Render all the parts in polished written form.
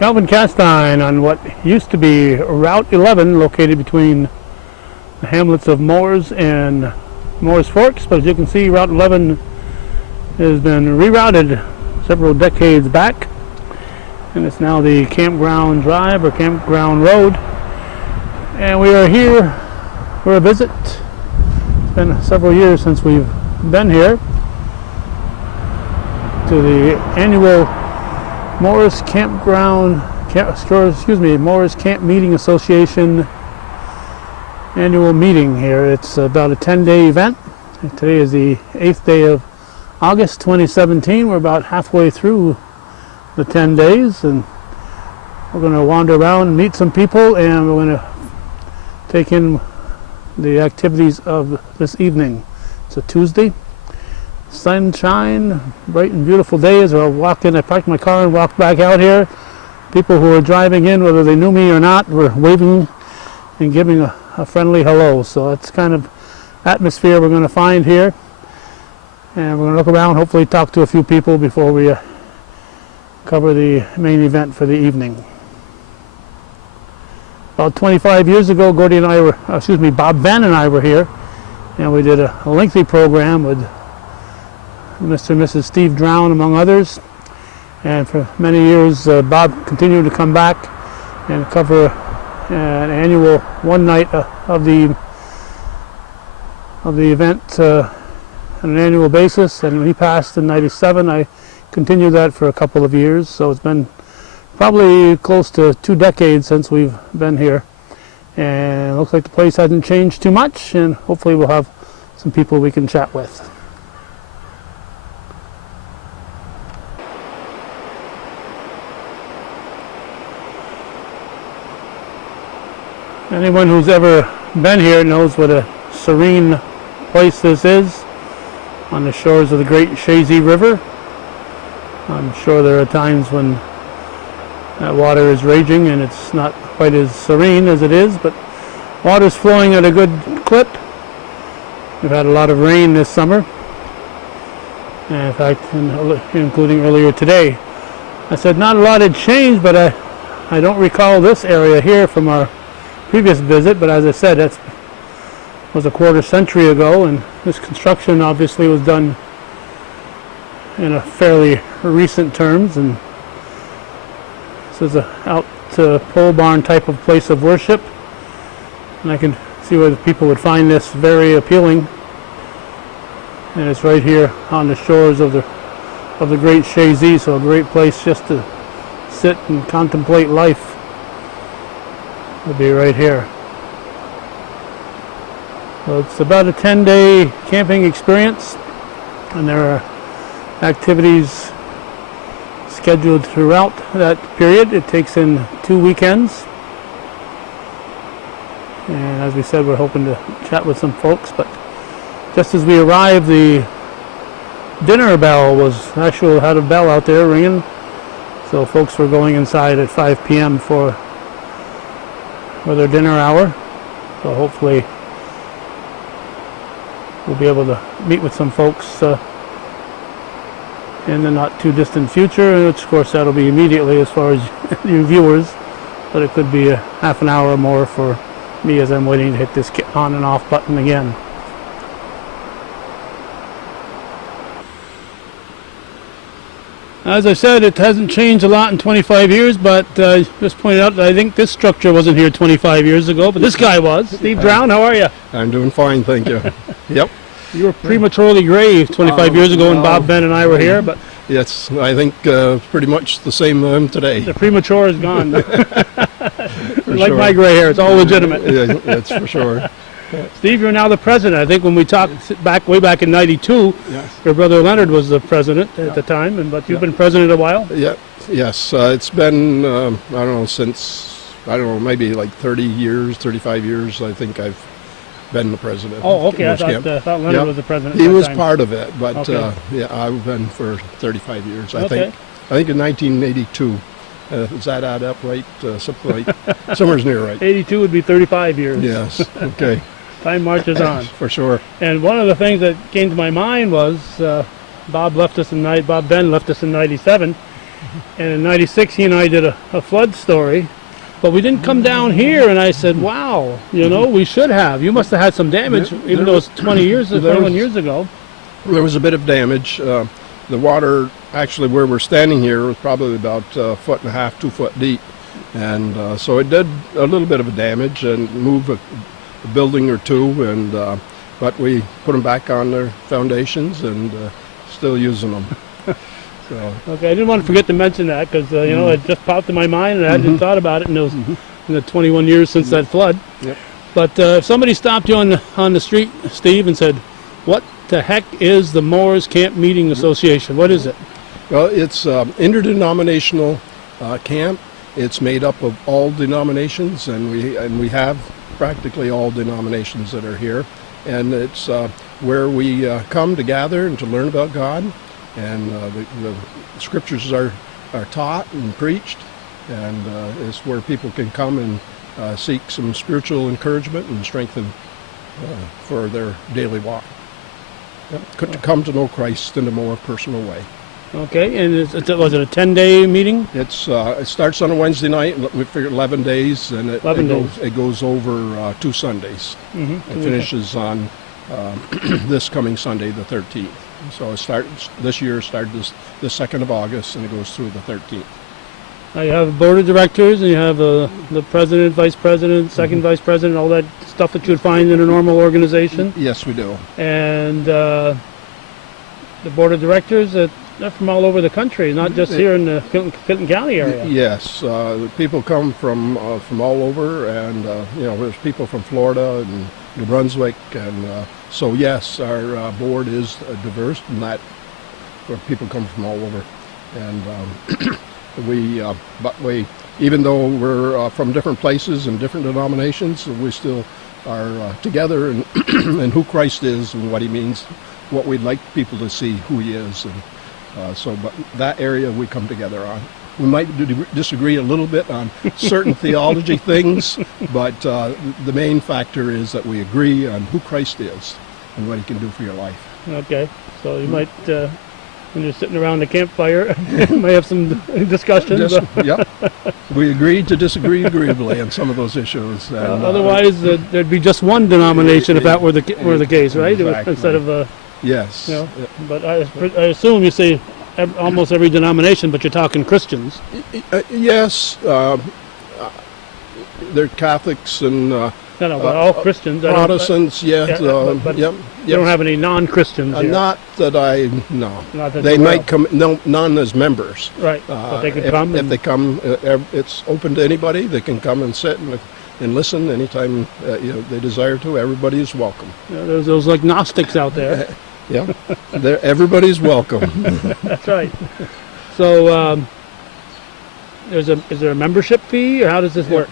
Calvin Castine on what used to be Route 11, located between the hamlets of Mooers and Mooers Forks. But as you can see, Route 11 has been rerouted several decades back, and it's now the Campground Drive or Campground Road. And we are here for a visit. It's been several years since we've been here to the annual Mooers Mooers Camp Meeting Association annual meeting here. It's about a 10-day event. Today is the 8th day of August 2017. We're about halfway through the 10 days, and we're going to wander around and meet some people, and we're going to take in the activities of this evening. It's a Tuesday. Sunshine, bright and beautiful day. As I walked in, I parked my car and walked back out here. People who were driving in, whether they knew me or not, were waving and giving a friendly hello. So that's kind of atmosphere we're going to find here. And we're going to look around, hopefully talk to a few people before we cover the main event for the evening. About 25 years ago, Bob Ben and I were here, and we did a lengthy program with Mr. and Mrs. Steve Drown, among others. And for many years, Bob continued to come back and cover an annual one night of the event on an annual basis. And when he passed in '97, I continued that for a couple of years. So it's been probably close to 2 decades since we've been here. And it looks like the place hasn't changed too much, and hopefully we'll have some people we can chat with. Anyone who's ever been here knows what a serene place this is on the shores of the Great Chazy River. I'm sure there are times when that water is raging and it's not quite as serene as it is, but water's flowing at a good clip. We've had a lot of rain this summer, and in fact, including earlier today. I said not a lot had changed, but I don't recall this area here from our previous visit, but as I said, that was a quarter century ago, and this construction obviously was done in a fairly recent terms, and this is a out pole barn type of place of worship, and I can see where the people would find this very appealing. And it's right here on the shores of the Great Chazy, so a great place just to sit and contemplate life. Will be right here. So it's about a 10-day camping experience, and there are activities scheduled throughout that period. It takes in 2 weekends, and as we said, we're hoping to chat with some folks. But just as we arrived, the dinner bell had a bell out there ringing, so folks were going inside at 5 p.m. for their dinner hour. So hopefully we'll be able to meet with some folks in the not too distant future, and of course that'll be immediately as far as you viewers, but it could be a half an hour or more for me as I'm waiting to hit this on and off button again. As I said, it hasn't changed a lot in 25 years, but just pointed out that I think this structure wasn't here 25 years ago, but this guy was. Steve Drown, how are you? I'm doing fine, thank you. Yep. You were prematurely gray 25 years ago when Bob Ben and I were here, but... Yes, I think pretty much the same today. The premature is gone. Like sure. My gray hair, it's all legitimate. Yeah, that's for sure. Steve, you're now the president. I think when we talked way back in '92, yes. Your brother Leonard was the president at the time, but you've been president a while? Yeah, yes. It's been, I don't know, since, maybe like 30 years, 35 years, I think I've been the president. Oh, okay. I thought Leonard was the president. He was time. part of it, but okay. I've been for 35 years, I okay. think. I think in 1982. Does that add up right? Something like, somewhere's near right. 82 would be 35 years. Yes, okay. Time marches on. For sure. And one of the things that came to my mind was Bob Ben left us in '97, And in '96, he and I did a flood story, but we didn't come down here. And I said, "Wow, we should have. You must have had some damage, even though it's 21 years ago." There was a bit of damage. The water, actually, where we're standing here, was probably about a foot and a half, 2 foot deep, and so it did a little bit of a damage and move a building or two, and but we put them back on their foundations and still using them. So. Okay, I didn't want to forget to mention that because it just popped in my mind and I hadn't thought about it in the 21 years since that flood. Yep. But if somebody stopped you on the street, Steve, and said, "What the heck is the Mooers Camp Meeting Association? What is it?" Well, it's interdenominational camp. It's made up of all denominations, and we have practically all denominations that are here. And it's where we come to gather and to learn about God, and the scriptures are taught and preached, and it's where people can come and seek some spiritual encouragement and strengthen for their daily walk. To come to know Christ in a more personal way. Okay, and was it a 10-day meeting? It starts on a Wednesday night. We figure 11 days, and it goes over 2 Sundays. It finishes on this coming Sunday, the 13th. So this year started the 2nd of August, and it goes through the 13th. Now you have a board of directors, and you have the president, vice president, second vice president, all that stuff that you'd find in a normal organization. Yes, we do. And the board of directors, they're from all over the country, not just here in the Clinton County area. Yes, people come from all over, and there's people from Florida and New Brunswick, and so yes, our board is diverse in that, where people come from all over, and but even though we're from different places and different denominations, we still are together in, in who Christ is and what He means, what we'd like people to see who He is, and but that area we come together on. We might disagree a little bit on certain theology things, but the main factor is that we agree on who Christ is and what He can do for your life. Okay, so you might, when you're sitting around the campfire, you might have some discussions. Yep. We agreed to disagree agreeably on some of those issues. And, otherwise, there'd be just one denomination if that were the case, right? Exactly. Instead of yes. But I assume you say almost every denomination, but you're talking Christians. Yes. They're Catholics and all Christians. Protestants, yes. But you don't have any non-Christians here. Not that I know. Not that they might come. No, none as members. Right. But they could come. If they come, it's open to anybody. They can come and sit and listen anytime they desire to. Everybody is welcome. There's those like Gnostics out there. Yeah, everybody's welcome. That's right. So, is there a membership fee, or how does this work?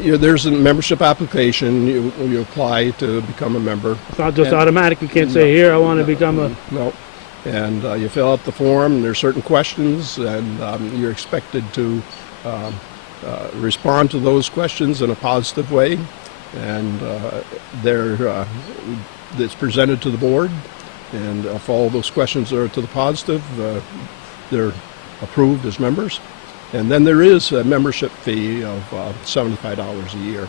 There's a membership application. You apply to become a member. It's not just automatic. You can't say, "Here, I want to become a." No, and you fill out the form. And there's certain questions, and you're expected to respond to those questions in a positive way, and it's presented to the board. And if all those questions are to the positive, they're approved as members. And then there is a membership fee of $75 a year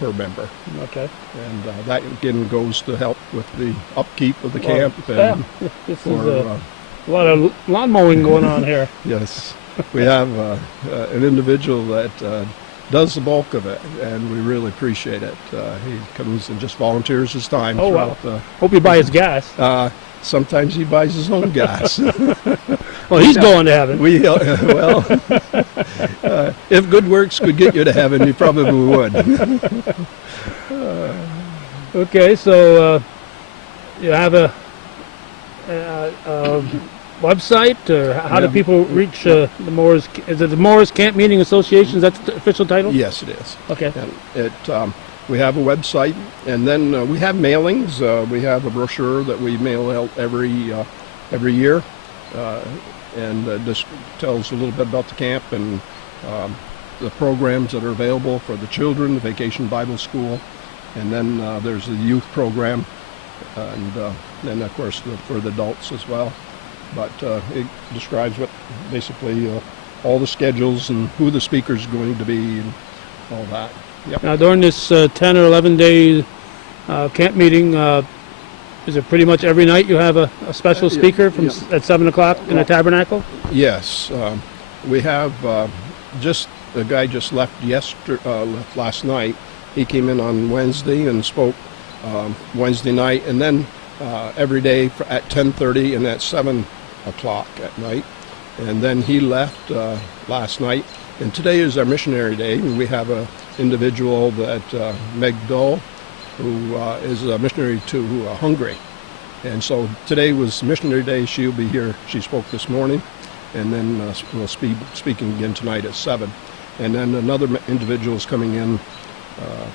per member. Okay. And that again goes to help with the upkeep of the camp. And this is a lot of lawn mowing going on here. Yes. We have an individual that does the bulk of it, and we really appreciate it. He comes and just volunteers his time. Oh, wow. Hope you buy his gas. Sometimes he buys his own gas. Well, he's going to heaven. If good works could get you to heaven, you probably would. Okay, so you have a website, or how do people reach the Mooers? Is it the Mooers Camp Meeting Association? Is that the official title? Yes, it is. Okay. And we have a website, and then we have mailings. We have a brochure that we mail out every year, and this tells a little bit about the camp and the programs that are available for the children, the Vacation Bible School, and then there's the youth program, and then of course for the adults as well. but it describes what basically all the schedules and who the speaker's going to be and all that. Yep. Now, during this 10 or 11 day camp meeting, is it pretty much every night you have a special speaker from at 7 o'clock in the tabernacle? Yes, we have just a guy just left last night. He came in on Wednesday and spoke Wednesday night, and then every day at 10:30 and at 7 o'clock at night. And then he left last night. And today is our missionary day, and we have an individual that Meg Dole, who is a missionary to Hungary. And so today was missionary day. She'll be here. She spoke this morning, and then we'll be speaking again tonight at 7. And then another individual is coming in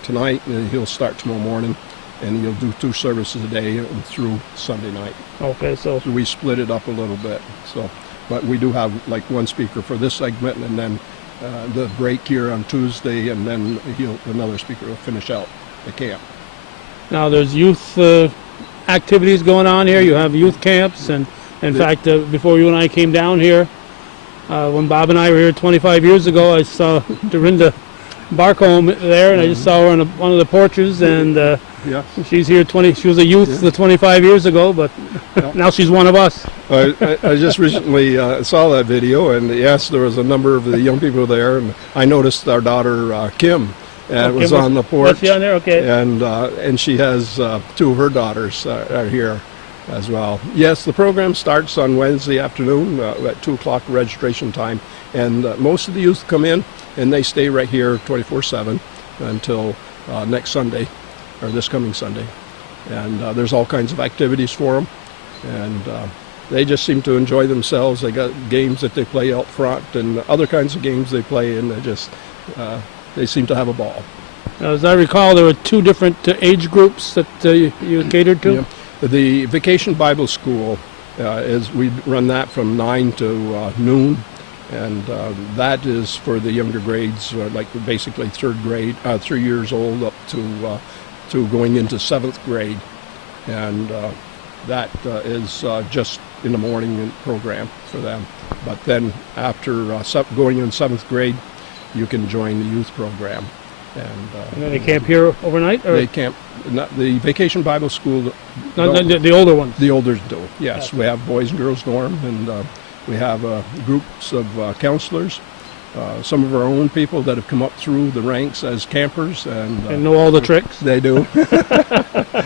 tonight, and he'll start tomorrow morning, and he'll do 2 services a day through Sunday night. Okay, so we split it up a little bit. So, but we do have like one speaker for this segment, and then the break here on Tuesday, and then another speaker will finish out the camp. now there's youth activities going on here. You have youth camps, and in fact, before you and I came down here, when Bob and I were here 25 years ago, I saw Dorinda Barcombe there, and I just saw her on one of the porches, and Yeah. she's here she was a youth 25 years ago, but now she's one of us. I just recently saw that video, and yes, there was a number of the young people there, and I noticed our daughter Kim was on the porch. Was she on there? Okay. And she has 2 of her daughters are here as well. Yes, the program starts on Wednesday afternoon at 2 o'clock registration time, and most of the youth come in and they stay right here 24/7 until next Sunday, or this coming Sunday. And there's all kinds of activities for them, and they just seem to enjoy themselves. They got games that they play out front and other kinds of games they play, and they seem to have a ball. Now, as I recall, there were 2 different age groups that you catered to. Yeah. The Vacation Bible School we run that from 9 to noon, and that is for the younger grades, like basically 3rd grade, 3 years old up to going into 7th grade, and that is just in the morning program for them. But then after going in 7th grade, you can join the youth program. And then they camp here overnight? Or? They camp, the Vacation Bible School. No, the older ones. The olders do, yes. We have boys and girls dorm, and we have groups of counselors, some of our own people that have come up through the ranks as campers. And know all the tricks? They do.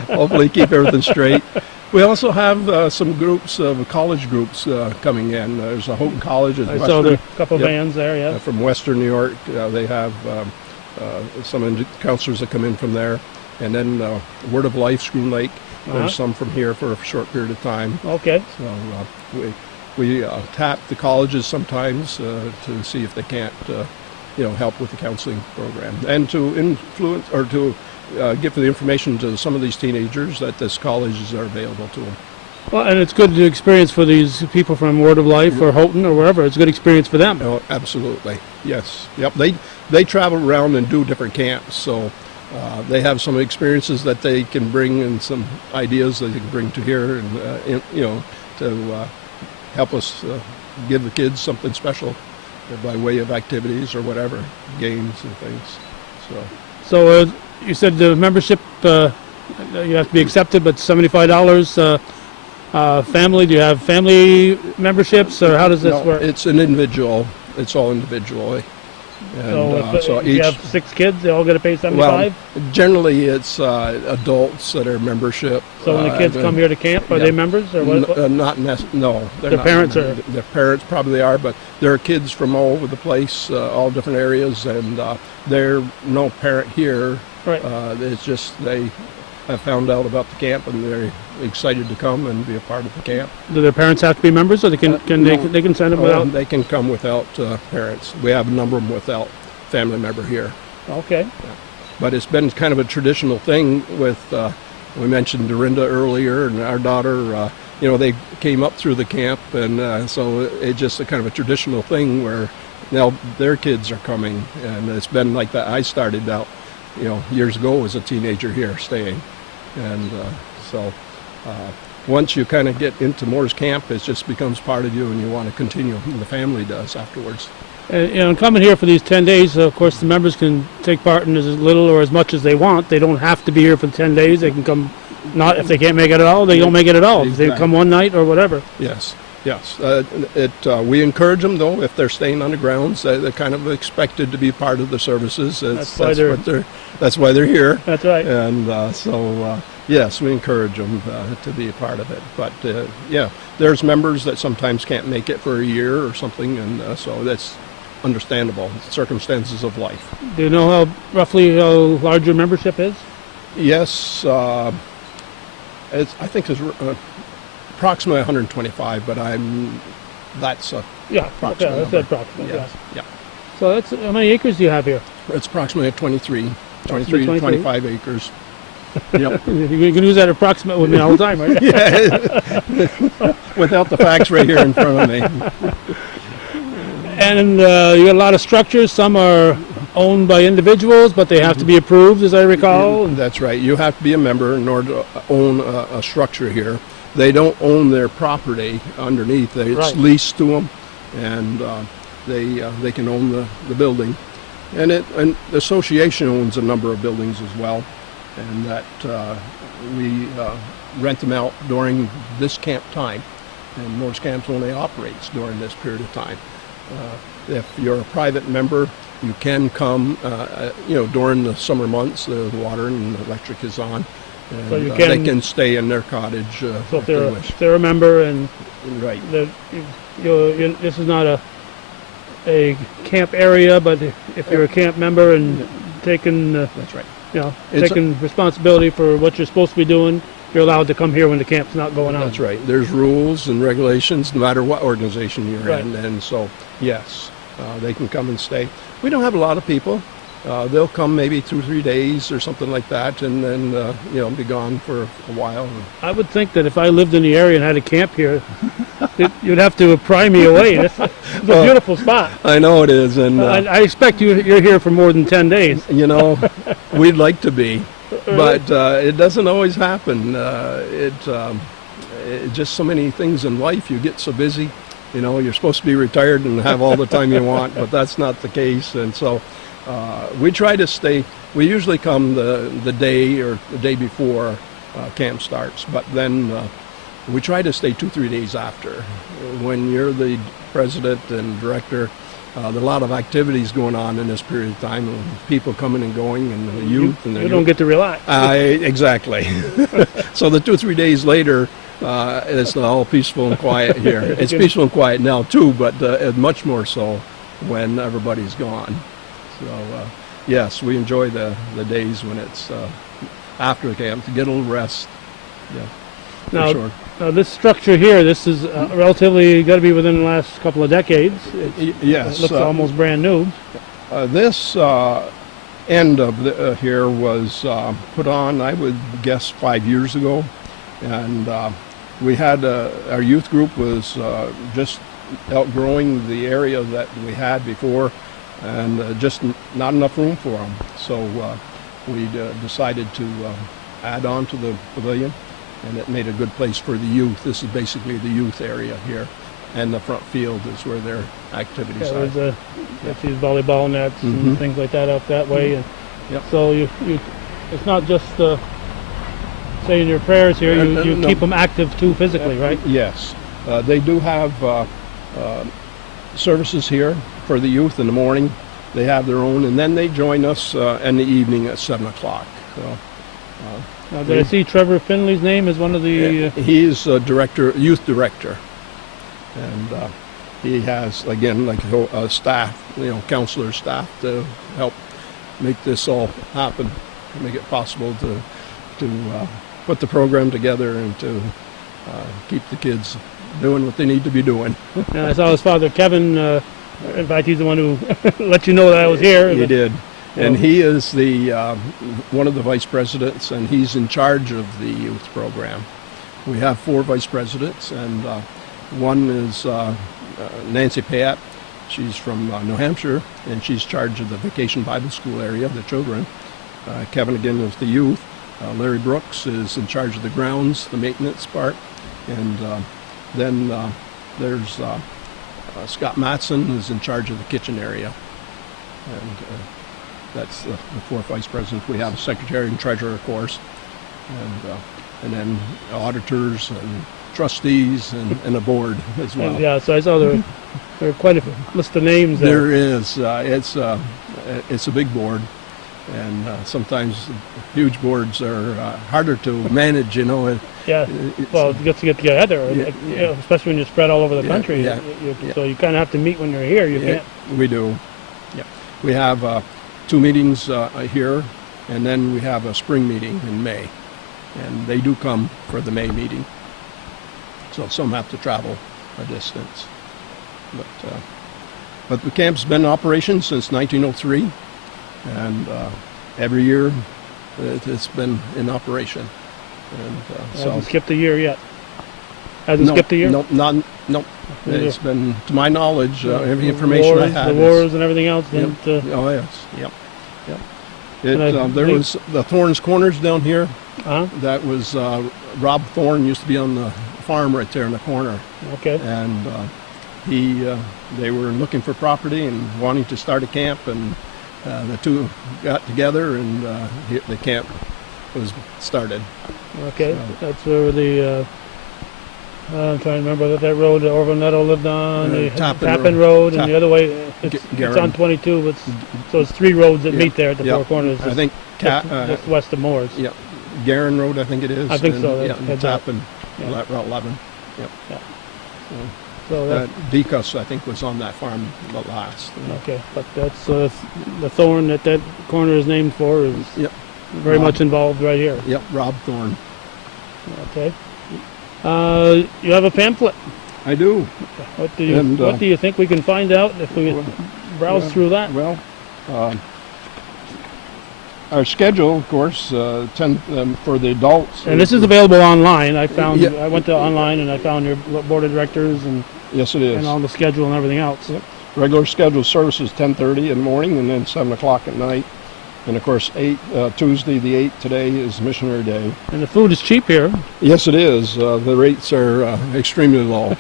Hopefully keep everything straight. We also have some groups of college groups coming in. There's a Houghton College. I saw a couple of vans there, yeah. From Western New York. They have some counselors that come in from there. And then Word of Life, Screw Lake. There's some from here for a short period of time. Okay. So we tap the colleges sometimes to see if they can't help with the counseling program, and to influence or to give the information to some of these teenagers that this colleges are available to them. Well, and it's good experience for these people from Word of Life or Houghton or wherever. It's a good experience for them. Oh, absolutely. Yes. Yep. They travel around and do different camps, so they have some experiences that they can bring and some ideas that they can bring to here, and to help us give the kids something special by way of activities or whatever, games and things. So you said the membership you have to be accepted, but $75. Family? Do you have family memberships, or how does this work? It's an individual. It's all individually. And, so if you have 6 kids, they all got to pay $75? Well, generally it's adults that are membership. So when the kids come here to camp, are they members? Or what? No. Their parents are? Their parents probably are, but there are kids from all over the place, all different areas, and they're no parent here. Right. It's just they have found out about the camp, and they're excited to come and be a part of the camp. Do their parents have to be members, or they can they can send them without? They can come without parents. We have a number of them without family member here. Okay. Yeah. But it's been kind of a traditional thing with, we mentioned Dorinda earlier, and our daughter, they came up through the camp, and so it's just a kind of a traditional thing where now their kids are coming, and it's been like that. I started out, years ago as a teenager here staying, and so Once you kind of get into Mooers Camp, it just becomes part of you, and you want to continue, and the family does afterwards. And coming here for these 10 days, of course, the members can take part in as little or as much as they want. They don't have to be here for 10 days. They can come, not if they can't make it at all, they don't make it at all. Exactly. They come one night or whatever. Yes, yes. We encourage them, though, if they're staying on the grounds. They're kind of expected to be part of the services. That's why they're here. That's right. And yes, we encourage them to be a part of it. But yeah, there's members that sometimes can't make it for a year or something, and so that's understandable. Circumstances of life. Do you know roughly how large your membership is? Yes, I think it's approximately 125, but that's Okay, approximate that's number. approximate. Yes, Yeah. yeah. So that's how many acres do you have here? It's approximately 23 to 23. 25 acres. Yep. You can use that approximate with me all the time, right? Yeah. Without the facts right here in front of me. And you got a lot of structures. Some are owned by individuals, but they have to be approved, as I recall. That's right. You have to be a member in order to own a structure here. They don't own their property underneath. It's Right. leased to them, and they can own the building. And the association owns a number of buildings as well, and that we rent them out during this camp time. And Mooers Camp only operates during this period of time. If you're a private member, you can come, during the summer months. The water and the electric is on, and So you they can stay in their cottage So if they wish. if they're a member and Right. this is not a camp area, but if you're a camp member and taking That's right. It's taking responsibility for what you're supposed to be doing, you're allowed to come here when the camp's not going on. That's right. There's rules and regulations no matter what organization you're Right. in, and so yes, they can come and stay. We don't have a lot of people. They'll come maybe 2 or 3 days or something like that, and then be gone for a while. I would think that if I lived in the area and had a camp here, you'd have to pry me away. It's a beautiful spot. I know it is, and I expect you're here for more than 10 days. we'd like to be, but it doesn't always happen. Just so many things in life. You get so busy. You're supposed to be retired and have all the time you want, but that's not the case, and so. We try to stay. We usually come the day or the day before camp starts, but then we try to stay 2-3 days after. When you're the president and director, there's a lot of activities going on in this period of time, and people coming and going, and the youth You don't get to relax. Exactly. So the 2-3 days later, it's all peaceful and quiet here. It's peaceful and quiet now too, but much more so when everybody's gone. So, yes, we enjoy the days when it's after the camp to get a little rest. Yeah, for sure. Now, this structure here, this is relatively got to be within the last couple of decades. Yes. It looks almost brand new. This end of here was put on, I would guess, 5 years ago. And we had, our youth group was just outgrowing the area that we had before, and just not enough room for them. So we decided to add on to the pavilion, and it made a good place for the youth. This is basically the youth area here, and the front field is where their activities are. There's these volleyball nets and things like that out that way. And Yep. so you it's not just saying your prayers here. You No. keep them active too physically, right? Yes. They do have services here for the youth in the morning. They have their own, and then they join us in the evening at 7 o'clock. So, Now, did I see Trevor Finley's name as one of the... he's a youth director, and he has, again, like staff, counselor staff to help make this all happen, make it possible to put the program together and to keep the kids doing what they need to be doing. And I saw his father, Kevin. In fact, he's the one who let you know that I was here. He did. And he is the one of the vice presidents, and he's in charge of the youth program. We have 4 vice presidents, and one is Nancy Pat. She's from New Hampshire, and she's in charge of the Vacation Bible School area, the children. Kevin, again, is the youth. Larry Brooks is in charge of the grounds, the maintenance part, and then there's Scott Matson is in charge of the kitchen area, and that's the fourth vice president. We have a secretary and treasurer, of course, and then auditors and trustees and a board as well. Yeah, so I saw there are quite a list of names there. There is. It's a big board, and sometimes huge boards are harder to manage. Yeah, well, it gets to get together, especially when you're spread all over the country. Yeah. So you kind of have to meet when you're here. You can't. We do. Yeah, we have 2 meetings here, and then we have a spring meeting in May, and they do come for the May meeting. So some have to travel a distance, but the camp's been in operation since 1903, and every year it's been in operation. And Hasn't skipped a year yet. Hasn't skipped a year. No. It's been, to my knowledge, every information I had. The wars and everything else. Oh yes, yep. There was the Thorns Corners down here. That was Rob Thorne used to be on the farm right there in the corner. Okay. And they were looking for property and wanting to start a camp, and the two got together, and the camp was started. Okay. So, that's where the I'm trying to remember that road that Orville Nettle lived on, the Tappan Road, and the other way it's on 22. So it's 3 roads that meet there at the four corners. I think just west of Mooers. Yeah, Garin Road, I think it is. I think so. And Tappan, Route 11. Yep. Yeah. So Decus, I think, was on that farm the last. Okay, but that's the Thorn that corner is named for is very much involved right here. Yep, Rob Thorne. Okay. You have a pamphlet. I do. What do you think we can find out if we browse through that? Well, our schedule, of course, for the adults. And this is available online. I went to online and I found your board of directors and yes, it is, and all the schedule and everything else. Yep. Regular scheduled service is 10:30 in the morning, and then 7 o'clock at night. And of course, Tuesday the 8th today is Missionary Day. And the food is cheap here. Yes, it is. The rates are extremely low.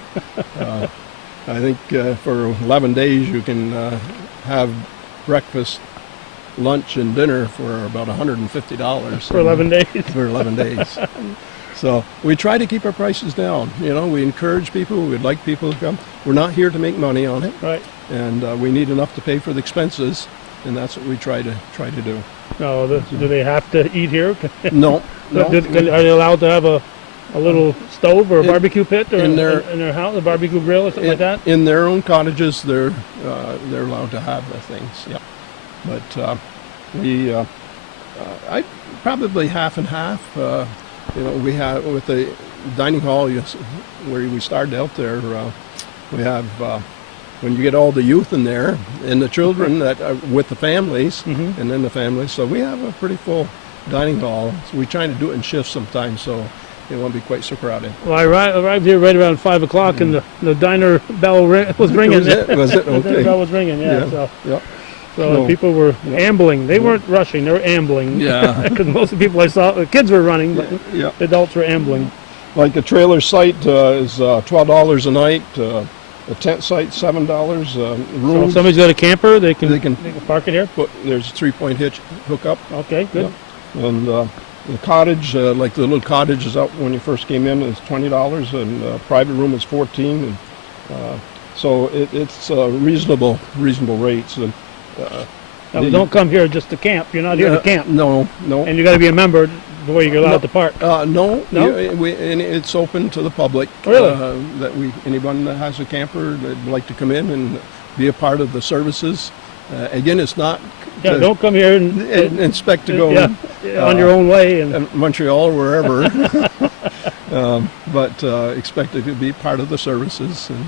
I think for 11 days you can have breakfast, lunch, and dinner for about $150 for 11 days. For 11 days. So we try to keep our prices down. We encourage people. We'd like people to come. We're not here to make money on it. Right. And we need enough to pay for the expenses. And that's what we try to do. No, do they have to eat here? No. Are they allowed to have a little stove or a barbecue pit or in their house, a barbecue grill or something like that? In their own cottages, they're allowed to have the things. Yeah. But I probably half and half. We have with the dining hall where we started out there. We have. When you get all the youth in there and the children that are with the families, and then the families, so we have a pretty full dining hall. So we try to do it in shifts sometimes, so it won't be quite so crowded. Well, I arrived here right around 5 o'clock, and the diner bell was ringing. Was it? Okay. The diner bell was ringing. Yeah. So No. people were ambling. They weren't rushing. They were ambling. Yeah. Because most of the people I saw, the kids were running, but the adults were ambling. Like a trailer site is $12 a night. A tent site, $7. Room. So if somebody's got a camper, they can park it here? There's a 3-point hitch hookup. Okay, good. Yeah. And the cottage, like the little cottage is up when you first came in, is $20, and private room is $14. And, so it's reasonable rates. And, now, don't come here just to camp. You're not here to camp. No. And you got to be a member before you're allowed to park. No. No? And it's open to the public. Really? Anyone that has a camper that'd like to come in and be a part of the services. Again, it's not. Don't come here and expect to go on your own way in Montreal or wherever. But expect to be part of the services, and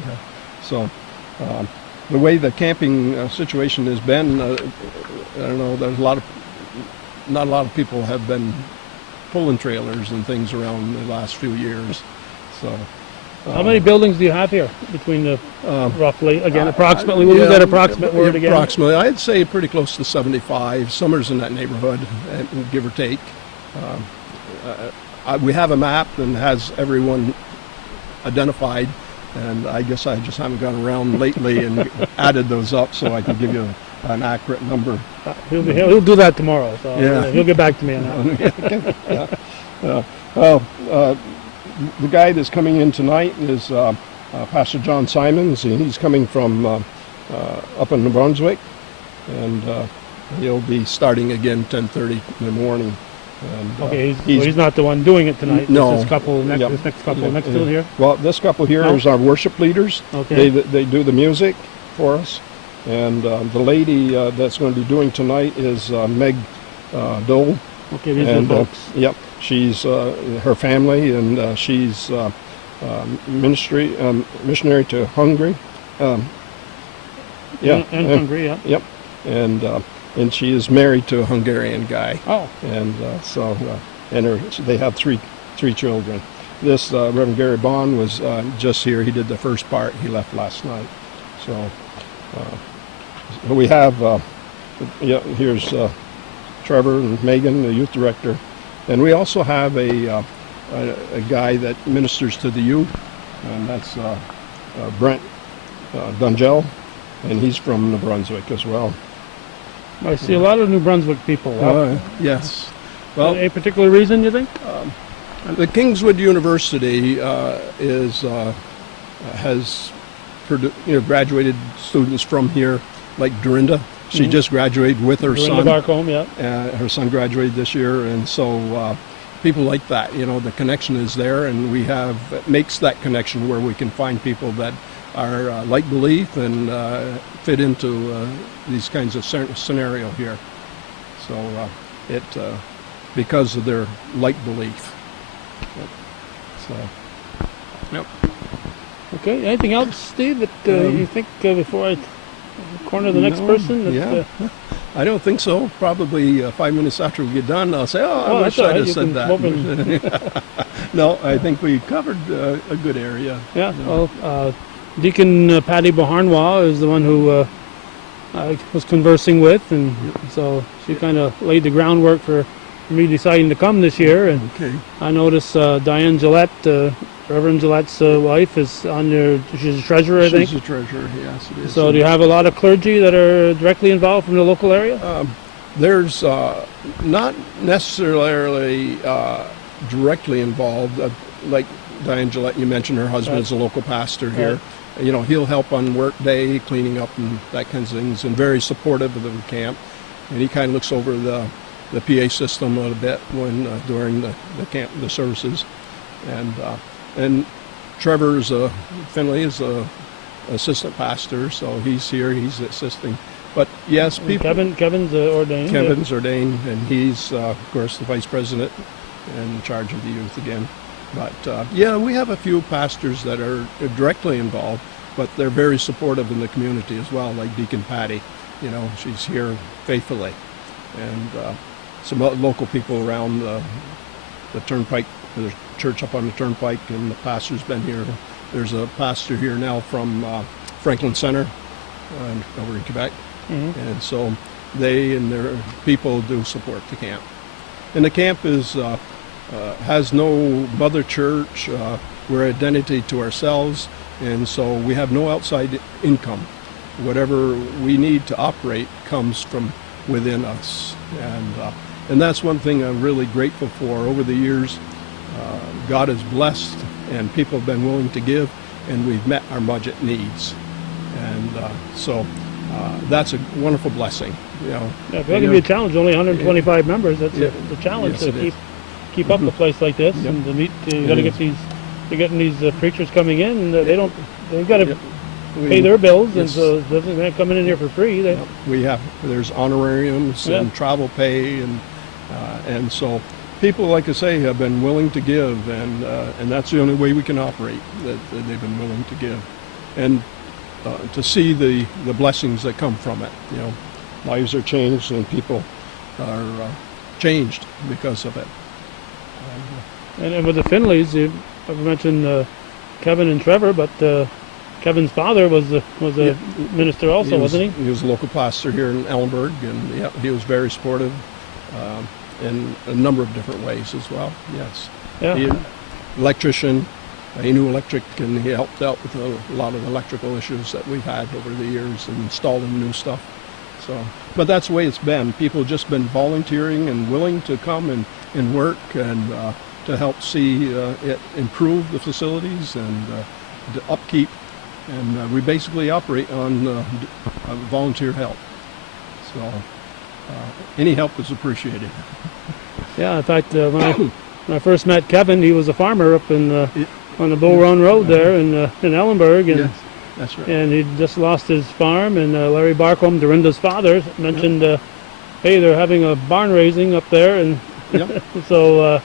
so. The way the camping situation has been, I don't know. There's not a lot of people have been pulling trailers and things around the last few years. So, how many buildings do you have here between the roughly? Again, approximately. We'll use that approximate word again. Approximately, I'd say pretty close to 75. Summer's in that neighborhood, give or take. we have a map and has everyone identified, and I guess I just haven't gone around lately and added those up so I can give you an accurate number. He'll do that tomorrow, so Yeah. he'll get back to me on that. Yeah. Well, the guy that's coming in tonight is Pastor John Simons, and he's coming from up in New Brunswick, and he'll be starting again 10:30 in the morning. And, Okay, he's not the one doing it tonight. No. This couple, Yep. this next couple next to it here. Well, this couple here No? is our worship leaders. Okay. They do the music for us, and the lady that's going to be doing tonight is Meg Dole. Okay, these are And the folks. yep, she's her family, and she's missionary to Hungary. Yeah, And Hungary, yeah. Yep, and she is married to a Hungarian guy, Oh, and they have three children. This Reverend Gary Bond was just here. He did the first part. He left last night. So we have here's Trevor and Megan, the youth director, and we also have a guy that ministers to the youth, and that's Brent Dungell, and he's from New Brunswick as well. I see a lot of New Brunswick people. Yes. Well, Any particular reason, you think? the Kingswood University has graduated students from here, like Dorinda. She just graduated with her son. Back home, yeah. Her son graduated this year, and so people like that. The connection is there, and it makes that connection where we can find people that are like belief and fit into these kinds of scenario here. So because of their like belief. So, yep. Okay, anything else, Steve, that you think before I corner the next person? That, I don't think so. Probably 5 minutes after we get done, I'll say, I wish that's all I'd right. have said that. No, I think we covered a good area. Yeah, well, Deacon Patty Baharnois is the one who I was conversing with, and so she kind of laid the groundwork for me deciding to come this year. And Okay. I noticed Diane Gillette, Reverend Gillette's wife, is on there. She's a treasurer, I think. She's a treasurer, yes, it is. So do you have a lot of clergy that are directly involved from the local area? There's not necessarily directly involved. Like Diane Gillette, you mentioned her husband is a local pastor here. He'll help on work day, cleaning up and that kinds of things, and very supportive of the camp. And he kind of looks over the PA system a little bit during the camp, the services. And Trevor Finley is a assistant pastor, so he's here, he's assisting. But yes, people. Kevin's ordained. Kevin's ordained, and he's of course the vice president and in charge of the youth again. But we have a few pastors that are directly involved, but they're very supportive in the community as well, like Deacon Patty. She's here faithfully, and some local people around the turnpike. There's a church up on the turnpike, and the pastor's been here. There's a pastor here now from Franklin Center over in Quebec, and so they and their people do support the camp. And the camp has no mother church. We're identity to ourselves, and so we have no outside income. Whatever we need to operate comes from within us, and that's one thing I'm really grateful for. Over the years, God has blessed, and people have been willing to give, and we've met our budget needs, and so that's a wonderful blessing. Yeah, if that can be a challenge. Only 125 members. That's the challenge to keep up a place like this, and to meet. You got to get these. You're getting these preachers coming in. And they've got to pay their bills, and so they're not coming in here for free. There's honorariums and travel pay, and so people, like I say, have been willing to give, and that's the only way we can operate. That they've been willing to give, and to see the blessings that come from it. Lives are changed, and people are changed because of it. And with the Finleys, I've mentioned Kevin and Trevor, but Kevin's father was a minister also, wasn't he? He was a local pastor here in Ellenburg, and he was very supportive. in a number of different ways as well. Yes. Yeah. He, electrician. He knew electric, and he helped out with a lot of electrical issues that we've had over the years and installing new stuff. So, but that's the way it's been. People have just been volunteering and willing to come and work and to help see it improve the facilities and the upkeep. And we basically operate on volunteer help. So any help is appreciated. Yeah, in fact, when I first met Kevin, he was a farmer up in on the Bull Run Road there in Ellenburg, and Yes, that's right. and he just lost his farm. And Larry Barcombe, Dorinda's father, mentioned, hey, they're having a barn raising up there, and Yep. so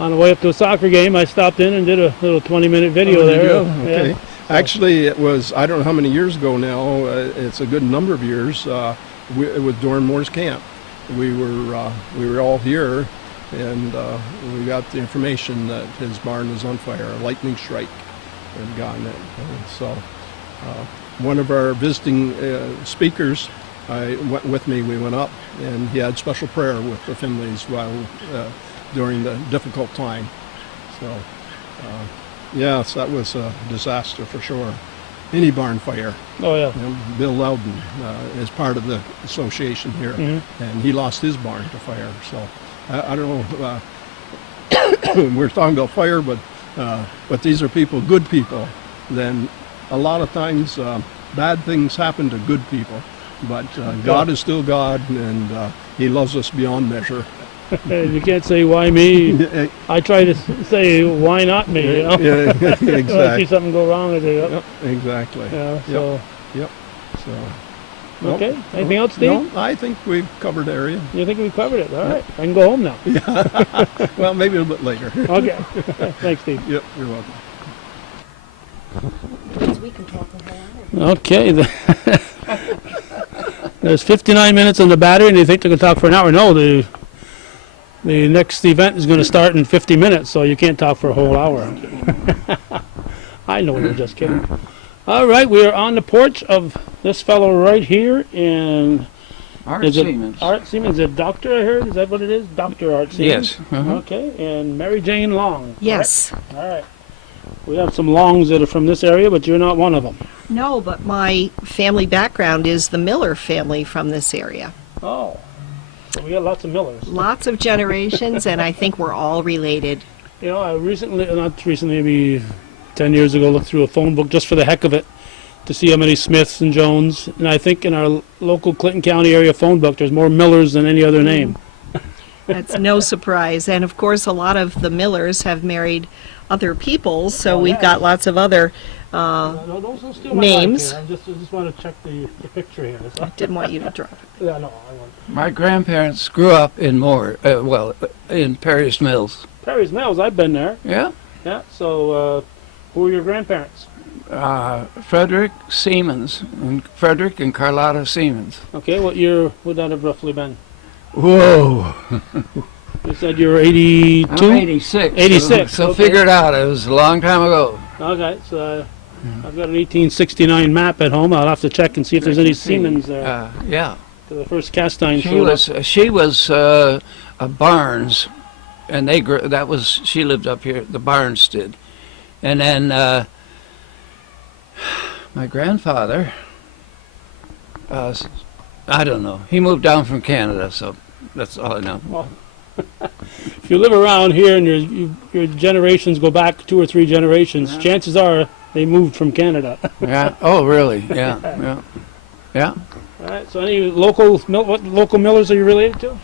on the way up to a soccer game, I stopped in and did a little 20-minute video There you there. go. Okay. Yeah. Actually, it was, I don't know how many years ago now, it's a good number of years, it was during Mooers Camp. We were all here, and we got the information that his barn was on fire. A lightning strike had gotten it. And so one of our visiting speakers went with me. We went up, and he had special prayer with the Finleys while during the difficult time. So yes, that was a disaster for sure. Any barn fire. Oh yeah. You know, Bill Loudon is part of the association here, and he lost his barn to fire. So I don't know. We're talking about fire, but these are people, good people. Then a lot of times bad things happen to good people, but God is still God, and He loves us beyond measure. And you can't say why me. I try to say why not me. You know, Yeah, when I see exactly. something go wrong, I say, yep. Yep, exactly. Yeah. So Yep. So. okay. Anything else, Steve? No, I think we've covered the area. You think we covered it? All right. I can go home now. Well, maybe a little bit later. Okay. Thanks, Steve. Yep, you're welcome. We can talk a whole hour. Okay. There's 59 minutes on the battery, and they think they can talk for an hour. No, the next event is going to start in 50 minutes, so you can't talk for a whole hour. I know you're just kidding. All right, we are on the porch of this fellow right here, and Art is it Siemens. Art Siemens, a doctor, I heard? Is that what it is? Dr. Art Siemens? Yes. Uh-huh. Okay, and Mary Jane Long. Yes. correct? All right. We have some Longs that are from this area, but you're not one of them. No, but my family background is the Miller family from this area. Oh. So we got lots of Millers. Lots of generations, and I think we're all related. You know, I not recently, maybe 10 years ago, looked through a phone book just for the heck of it to see how many Smiths and Jones. And I think in our local Clinton County area phone book, there's more Millers than any other name. That's no surprise. And of course, a lot of the Millers have married other people, so Oh, we've yeah. got lots of other. No, don't steal my Names. mic here. I just want to check the picture here. So, Didn't want you to drop it. yeah, no, I want. My grandparents grew up in in Perry's Mills. Perry's Mills, I've been there. Yeah. Yeah, so who are your grandparents? Frederick Siemens, and Frederick and Carlotta Siemens. Okay, what year would that have roughly been? Whoa. You said you were 82? I'm 86. 86, So okay. figure it out. It was a long time ago. Okay, so I've got an 1869 map at home. I'll have to check and see if there's any Siemens there. Yeah. The first cast iron She was a Barnes, and she lived up here. The Barnes did, and then my grandfather. I don't know. He moved down from Canada, so that's all I know. Well, if you live around here and your generations go back 2 or 3 generations, chances are they moved from Canada. Yeah. Oh, really? Yeah. Yeah. Yeah. All right. So, any what local Millers are you related to?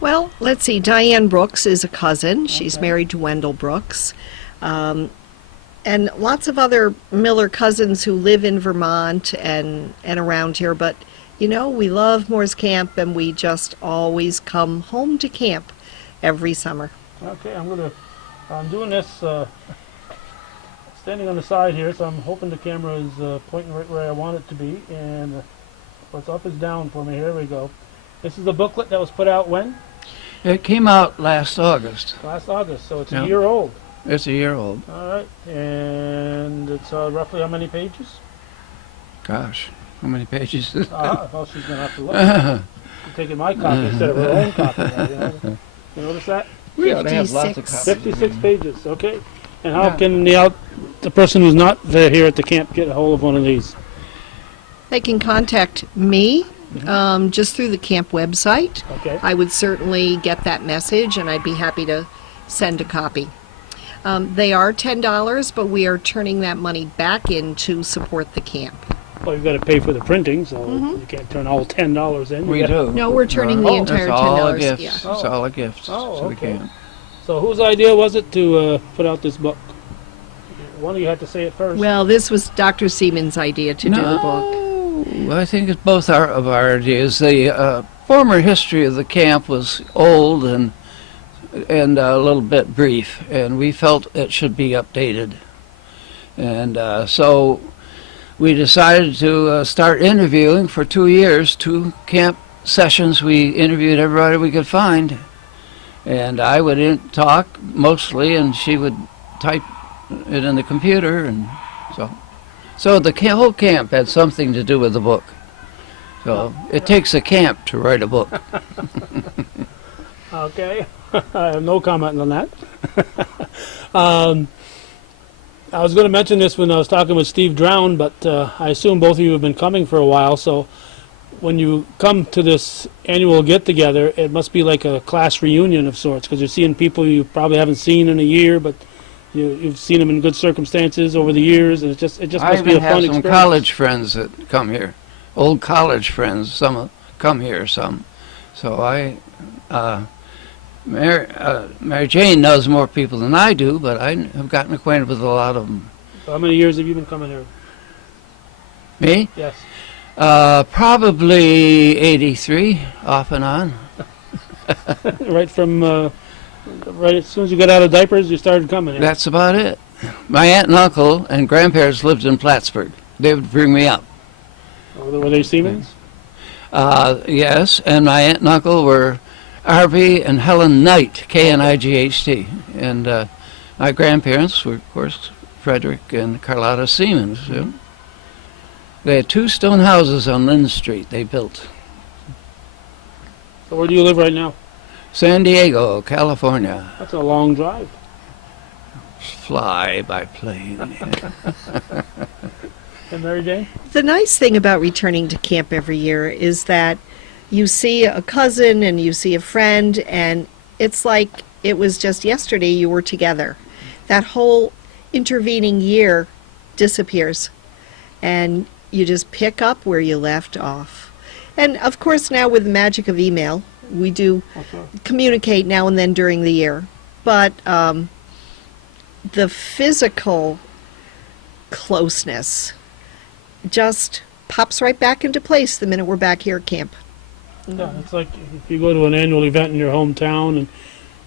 Well, let's see. Diane Brooks is a cousin. She's married to Wendell Brooks. And lots of other Miller cousins who live in Vermont and around here. But, you know, we love Mooers Camp, and we just always come home to camp every summer. Okay, I'm doing this standing on the side here, so I'm hoping the camera is pointing right where I want it to be. And what's up is down for me. Here we go. This is a booklet that was put out when? It came out last August. Last August, so it's Yeah. a year old. It's a year old. All right, and it's roughly how many pages? Gosh, how many pages? Well, she's gonna have to look. She's taking my copy instead of her own copy. You know? You notice that? We ought to have lots of 56. copies. 56 pages, okay. And how Yeah. can the person who's not there here at the camp get a hold of one of these? They can contact me just through the camp website. Okay. I would certainly get that message, and I'd be happy to send a copy. They are $10, but we are turning that money back in to support the camp. Well, you've got to pay for the printing, so you can't turn all $10 in. You We got- do. No, we're turning the Oh, entire It's all $10. gifts. Yeah. It's all a gift Oh, to the okay. camp. So whose idea was it to put out this book? One of you had to say it first. Well, this was Dr. Seaman's idea to do the book. No, I think it's both of our ideas. The former history of the camp was old and a little bit brief, and we felt it should be updated. And so we decided to start interviewing for 2 years, 2 camp sessions. We interviewed everybody we could find, and I would talk mostly, and she would type it in the computer, and so the whole camp had something to do with the book. So it takes a camp to write a book. Okay. I have no comment on that. I was going to mention this when I was talking with Steve Drown, but I assume both of you have been coming for a while, so when you come to this annual get-together, it must be like a class reunion of sorts, because you're seeing people you probably haven't seen in a year, but you've seen them in good circumstances over the years, and it just I must be even a have fun some experience. college friends that come here, old college friends. Some come here, some. So Mary Jane knows more people than I do, but I have gotten acquainted with a lot of them. How many years have you been coming here? Me? Yes. Probably 83, off and on. Right from, right as soon as you got out of diapers, you started coming here. That's about it. My aunt and uncle and grandparents lived in Plattsburgh. They would bring me up. Were they Siemens? Yes, and my aunt and uncle were Harvey and Helen Knight, K-N-I-G-H-T. And my grandparents were, of course, Frederick and Carlotta Siemens. Yeah. They had 2 stone houses on Lynn Street they built. So where do you live right now? San Diego, California. That's a long drive. Fly by plane. And Mary Jane? The nice thing about returning to camp every year is that you see a cousin and you see a friend, and it's like it was just yesterday you were together. That whole intervening year disappears, and you just pick up where you left off. And of course, now with the magic of email, we do communicate now and then during the year. But the physical closeness just pops right back into place the minute we're back here at camp. Yeah, it's like if you go to an annual event in your hometown and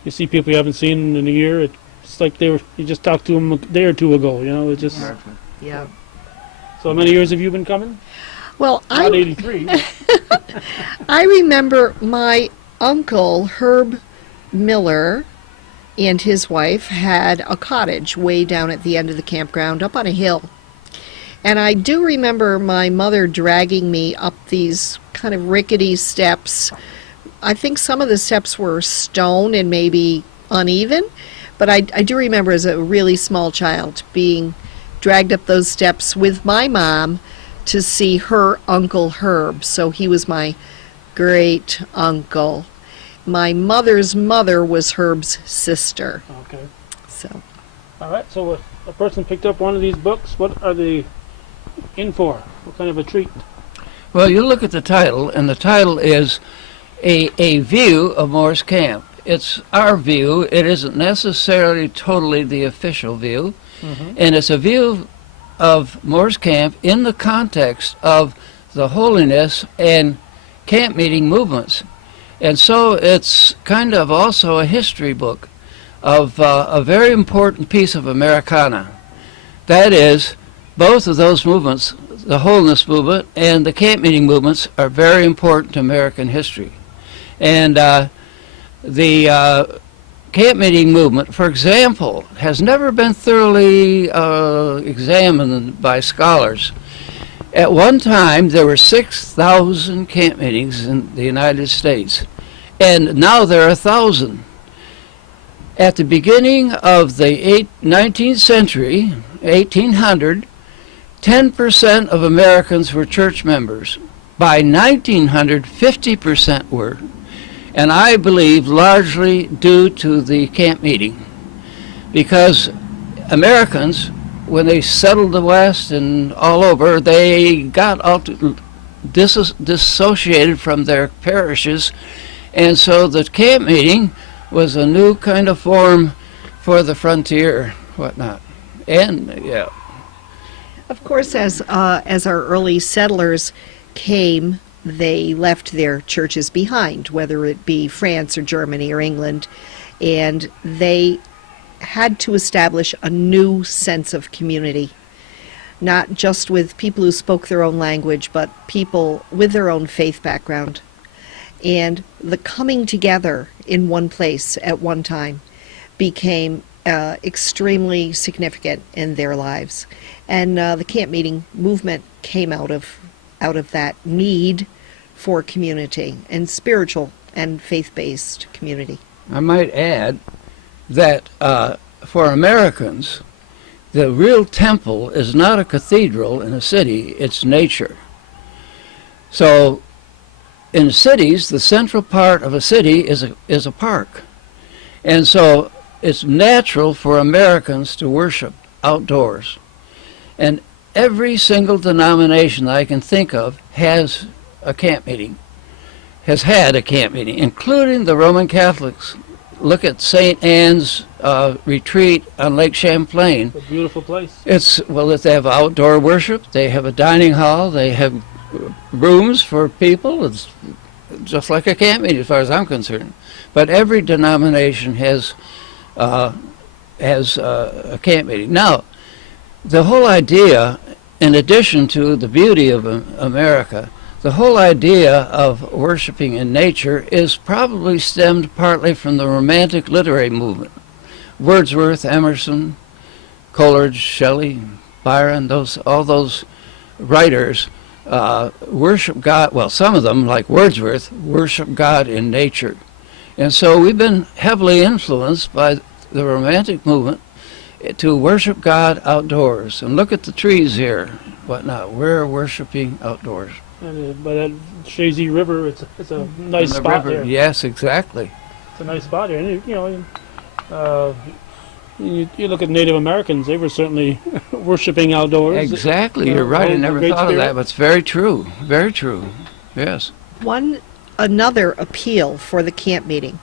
you see people you haven't seen in a year, it's like you just talked to them a day or two ago, it just... Yeah. So how many years have you been coming? Well, Not 83. I remember my uncle, Herb Miller, and his wife had a cottage way down at the end of the campground up on a hill. And I do remember my mother dragging me up these kind of rickety steps. I think some of the steps were stone and maybe uneven, but I do remember as a really small child being dragged up those steps with my mom to see her Uncle Herb. So he was my great uncle. My mother's mother was Herb's sister. Okay. So All right, so a person picked up one of these books. What are they in for? What kind of a treat? Well, you look at the title, and the title is a view of Mooers Camp. It's our view. It isn't necessarily totally the official view. And it's a view of Mooers Camp in the context of the holiness and camp meeting movements. And so it's kind of also a history book of a very important piece of Americana. That is, both of those movements, the holiness movement and the camp meeting movements, are very important to American history. And the camp meeting movement, for example, has never been thoroughly examined by scholars. At one time, there were 6,000 camp meetings in the United States, and now there are 1,000. At the beginning of the 19th century, 1800, 10% of Americans were church members. By 1900, 50% were. And I believe largely due to the camp meeting. Because Americans, when they settled the West and all over, they got dissociated from their parishes. And so the camp meeting was a new kind of form for the frontier, whatnot. And, yeah. Of course, as our early settlers came, they left their churches behind, whether it be France or Germany or England, and they had to establish a new sense of community, not just with people who spoke their own language, but people with their own faith background. And the coming together in one place at one time became extremely significant in their lives. And the camp meeting movement came out of that need for community and spiritual and faith-based community. I might add that for Americans, the real temple is not a cathedral in a city, it's nature. So in cities, the central part of a city is a park. And so it's natural for Americans to worship outdoors. And every single denomination I can think of has a camp meeting, has had a camp meeting, including the Roman Catholics. Look at St. Anne's retreat on Lake Champlain. It's a beautiful place. They have outdoor worship, they have a dining hall, they have rooms for people. It's just like a camp meeting as far as I'm concerned. But every denomination has a camp meeting. Now, the whole idea, in addition to the beauty of America, the whole idea of worshiping in nature is probably stemmed partly from the Romantic literary movement. Wordsworth, Emerson, Coleridge, Shelley, Byron, all those writers worship God. Well, some of them, like Wordsworth, worship God in nature. And so we've been heavily influenced by the Romantic movement to worship God outdoors. And look at the trees here, whatnot. We're worshiping outdoors. And by that Shazy River, it's a nice And the spot river, there. yes, exactly. It's a nice spot here. And you look at Native Americans; they were certainly worshiping outdoors. Exactly, you're right. I never Great thought of that, Spirit. but it's very true. Very true. Yes. Another appeal for the camp meeting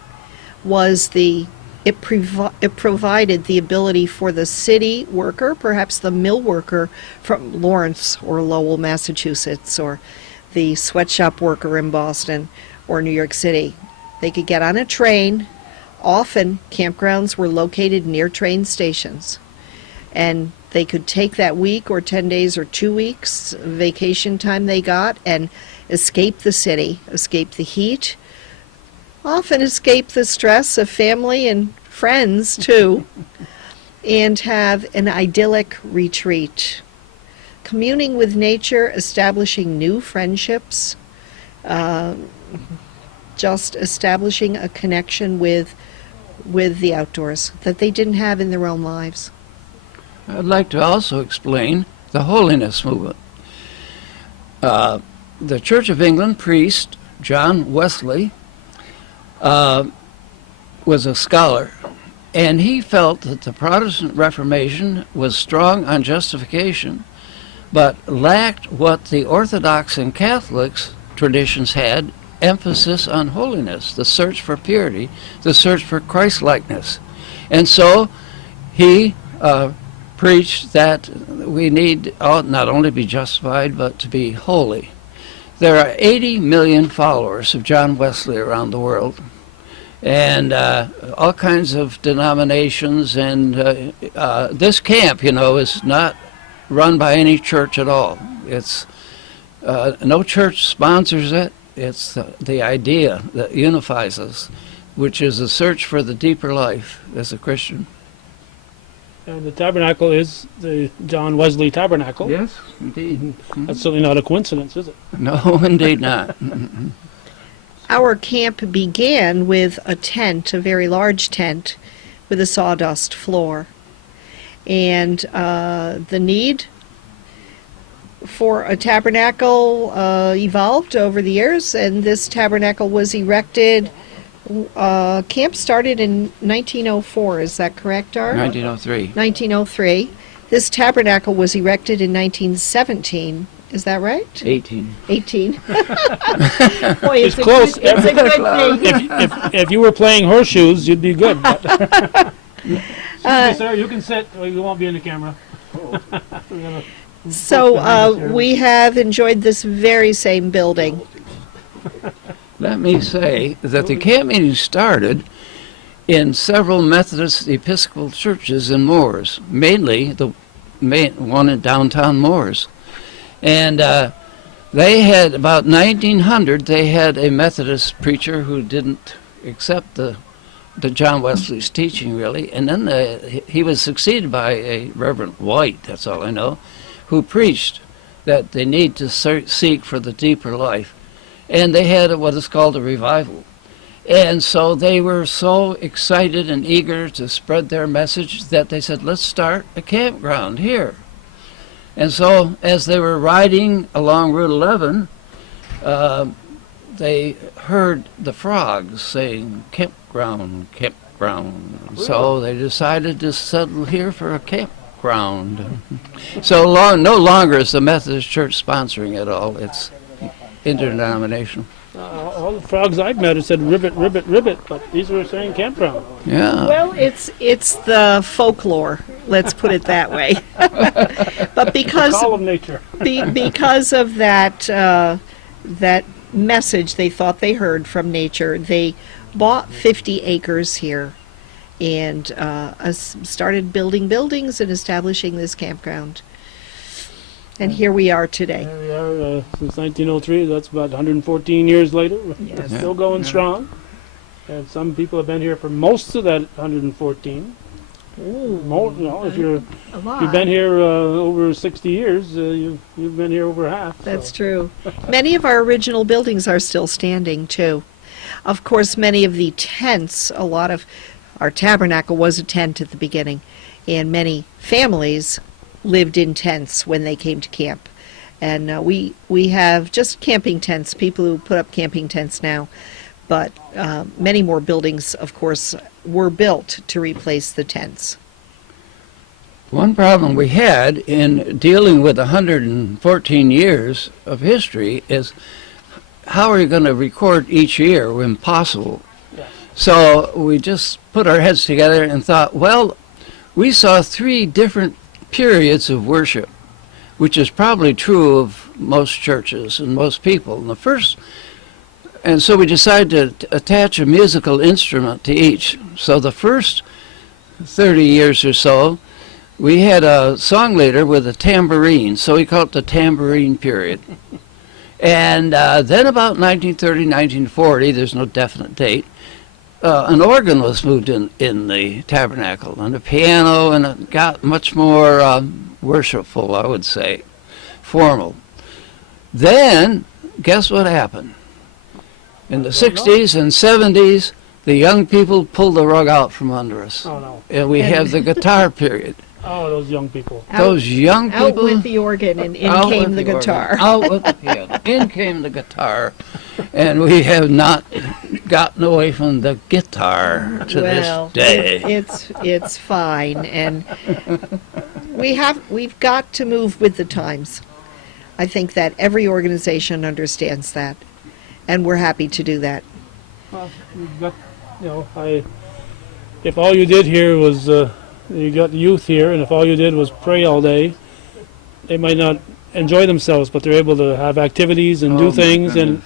was it provided the ability for the city worker, perhaps the mill worker from Lawrence or Lowell, Massachusetts, or the sweatshop worker in Boston or New York City. They could get on a train. Often campgrounds were located near train stations, and they could take that week or 10 days or 2 weeks vacation time they got and escape the city, escape the heat, often escape the stress of family and friends too, and have an idyllic retreat, communing with nature, establishing new friendships, just establishing a connection with the outdoors that they didn't have in their own lives. I'd like to also explain the holiness movement. The Church of England priest, John Wesley, was a scholar, and he felt that the Protestant Reformation was strong on justification, but lacked what the Orthodox and Catholics traditions had, emphasis on holiness, the search for purity, the search for Christ-likeness. And so he preached that we need not only be justified, but to be holy. There are 80 million followers of John Wesley around the world, and all kinds of denominations, and this camp, is not run by any church at all. It's no church sponsors it. It's the idea that unifies us, which is a search for the deeper life as a Christian. And the tabernacle is the John Wesley Tabernacle. Yes, indeed. That's certainly not a coincidence, is it? No, indeed not. Our camp began with a tent, a very large tent, with a sawdust floor. And the need for a tabernacle evolved over the years, and this tabernacle was erected. Camp started in 1904, is that correct, Art? 1903. 1903. This tabernacle was erected in 1917. Is that right? 18. 18. Boy, It's close. It's a good thing. If you were playing horseshoes, you'd be good. Sir, you can sit. You won't be in the camera. So we have enjoyed this very same building. Let me say that the camp meeting started in several Methodist Episcopal churches in Mooers, mainly the main one in downtown Mooers. And they had, about 1900, they had a Methodist preacher who didn't accept the John Wesley's teaching, really. And then he was succeeded by a Reverend White, that's all I know, who preached that they need to seek for the deeper life. And they had what is called a revival. And so they were so excited and eager to spread their message that they said, let's start a campground here. And so as they were riding along Route 11, they heard the frogs saying, campground, campground. So they decided to settle here for a campground. So no longer is the Methodist Church sponsoring it all. It's interdenominational. All the frogs I've met have said ribbit, ribbit, ribbit, but these were saying campground. Yeah. Well, it's the folklore, let's put it that way. But because Call of nature. because of that that message they thought they heard from nature, they bought 50 acres here and started building buildings and establishing this campground. And here we are today. There we are since 1903. That's about 114 years later. Yes. Still going strong. And some people have been here for most of that 114. If you've been here over 60 years, you've been here over half. That's so. true. Many of our original buildings are still standing, too. Of course, many of the tents, a lot of our tabernacle was a tent at the beginning, and many families lived in tents when they came to camp. And we have just camping tents, people who put up camping tents now. But many more buildings, of course, were built to replace the tents. One problem we had in dealing with 114 years of history is how are you going to record each year? Impossible. Yeah. So we just put our heads together and thought, well, we saw 3 different periods of worship, which is probably true of most churches and most people. And so we decided to attach a musical instrument to each. So the first 30 years or so, we had a song leader with a tambourine, so we called it the tambourine period. And then about 1930, 1940, there's no definite date, an organ was moved in the tabernacle, and a piano, and it got much more worshipful, I would say, formal. Then, guess what happened? In the 60s and 70s, the young people pulled the rug out from under us. Oh, no. And we have the guitar period. Oh, those young people. Those young people. Out with the organ, and in out came with the organ, guitar. Out with the piano. In came the guitar. And we have not gotten away from the guitar to Well, this day. it's fine, and we've got to move with the times. I think that every organization understands that, and we're happy to do that. Well, if all you did here was, you got youth here, and if all you did was pray all day, they might not enjoy themselves, but they're able to have activities and Oh, do my things and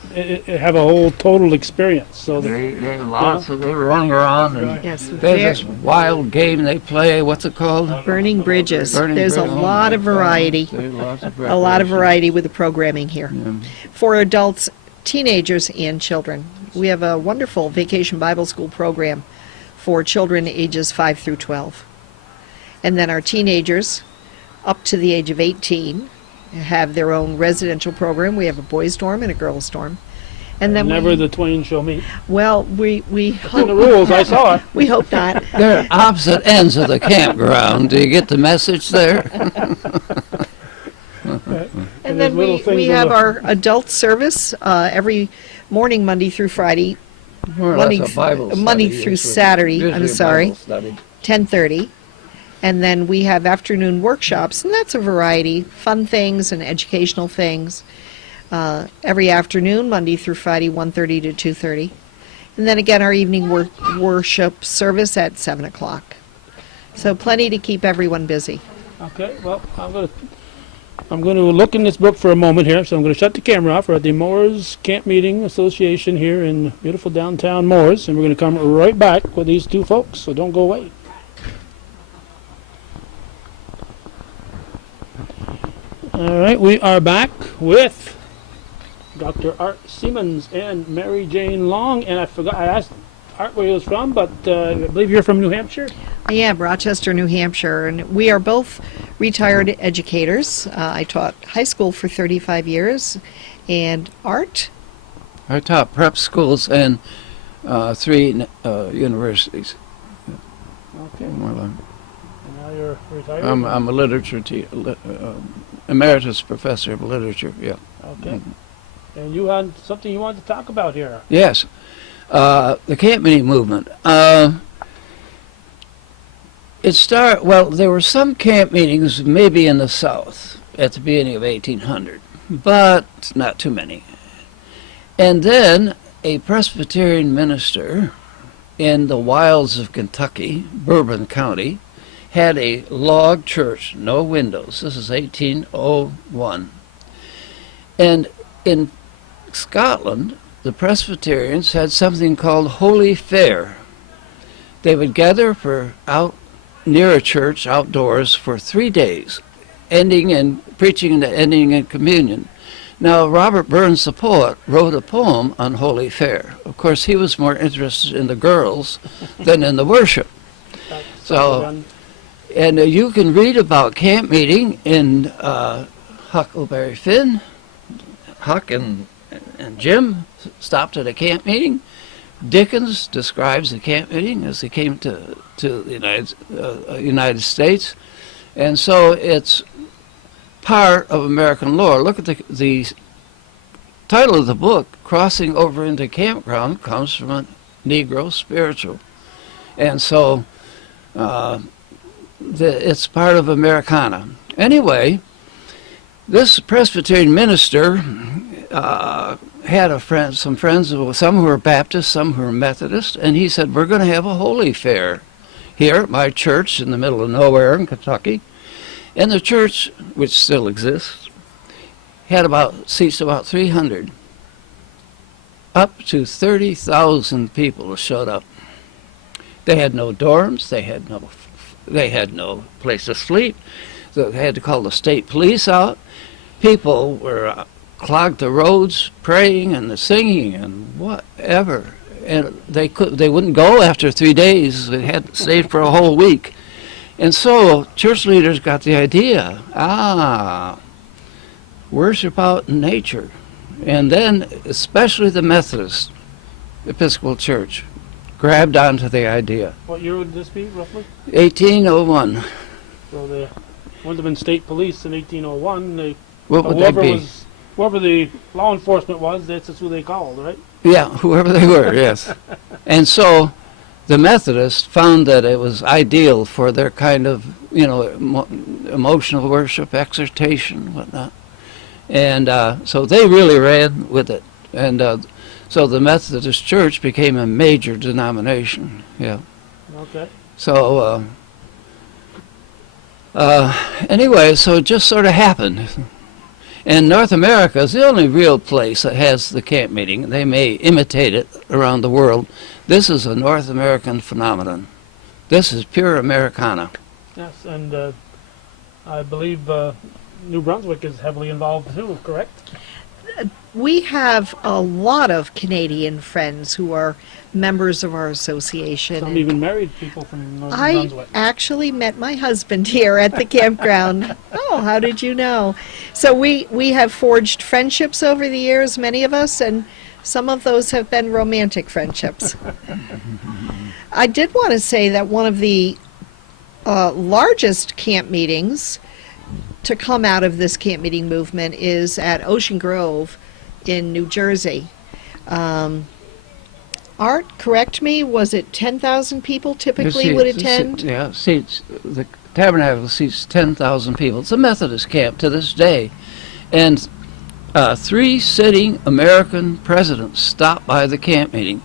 have a whole total experience. So They were running around and Yes, there's this wild game they play. What's it called? burning bridges. Burning There's a Bridge. Oh, lot of variety, There's lots of a lot of recreation. variety with the programming here Yeah. for adults, teenagers, and children. We have a wonderful Vacation Bible School program for children ages 5 through 12. And then our teenagers up to the age of 18 have their own residential program. We have a boys' dorm and a girls' dorm. And then Never the twain shall meet. well, we In the hope rules, I saw it. we hope not. They're opposite ends of the campground. Do you get the message there? And there's then little we things on have the- our adult service every morning, Monday through Friday, More or Monday less a Bible study. Monday through usually. Saturday, Usually I'm a sorry. Bible study. 10:30. And then we have afternoon workshops, and that's a variety, fun things and educational things. Every afternoon, Monday through Friday, 1:30 to 2:30. And then again, our evening worship service at 7 o'clock. So plenty to keep everyone busy. Okay, well, I'm going to look in this book for a moment here, so I'm going to shut the camera off. We're at the Mooers Camp Meeting Association here in beautiful downtown Mooers, and we're going to come right back with these two folks, so don't go away. All right, we are back with Dr. Art Siemens and Mary Jane Long, and I asked Art where he was from, but I believe you're from New Hampshire? I am, Rochester, New Hampshire, and we are both retired educators. I taught high school for 35 years, and Art, I taught prep schools and 3 universities. Okay, Well, and now you're retired? I'm a literature emeritus professor of literature. Yeah. Okay. And you had something you wanted to talk about here. Yes. The camp meeting movement. Well, there were some camp meetings maybe in the South at the beginning of 1800, but not too many. And then a Presbyterian minister in the wilds of Kentucky, Bourbon County, had a log church, no windows. This is 1801. And in Scotland, the Presbyterians had something called Holy Fair. They would gather out near a church outdoors for 3 days, ending in preaching and ending in communion. Now, Robert Burns, the poet, wrote a poem on Holy Fair. Of course, he was more interested in the girls than in the worship. So, and you can read about camp meeting in Huckleberry Finn. Huck and Jim stopped at a camp meeting. Dickens describes the camp meeting as he came to the United States. And so it's part of American lore. Look at the title of the book, Crossing Over into Campground, comes from a Negro spiritual. And so it's part of Americana. Anyway, this Presbyterian minister had some friends, some who were Baptist, some who were Methodist, and he said, we're going to have a holy fair here at my church in the middle of nowhere in Kentucky. And the church, which still exists, had seats about 300. Up to 30,000 people showed up. They had no dorms, they had no place to sleep. They had to call the state police out. People were clogged the roads, praying and singing and whatever. And they wouldn't go after 3 days. They had to stay for a whole week. And so church leaders got the idea, worship out in nature. And then especially the Methodist Episcopal Church grabbed onto the idea. What year would this be, roughly? 1801. So there wouldn't have been state police in 1801. What would that be? Whoever the law enforcement was, that's just who they called, right? Yeah, whoever they were, yes. And so the Methodists found that it was ideal for their kind of, emotional worship, exhortation, whatnot. And so they really ran with it. And so the Methodist Church became a major denomination, yeah. Okay. So anyway, so it just sort of happened. And North America is the only real place that has the camp meeting. They may imitate it around the world. This is a North American phenomenon. This is pure Americana. Yes, and I believe New Brunswick is heavily involved too, correct? we have a lot of Canadian friends who are members of our association. Some and even married people from Northern I Brunswick. actually met my husband here at the campground. Oh, how did you know? So we have forged friendships over the years, many of us, and Some of those have been romantic friendships. I did want to say that one of the largest camp meetings to come out of this camp meeting movement is at Ocean Grove in New Jersey. Art, correct me, was it 10,000 people typically would attend? Yeah, seats. The tabernacle seats 10,000 people. It's a Methodist camp to this day, and 3 sitting American presidents stopped by the camp meeting: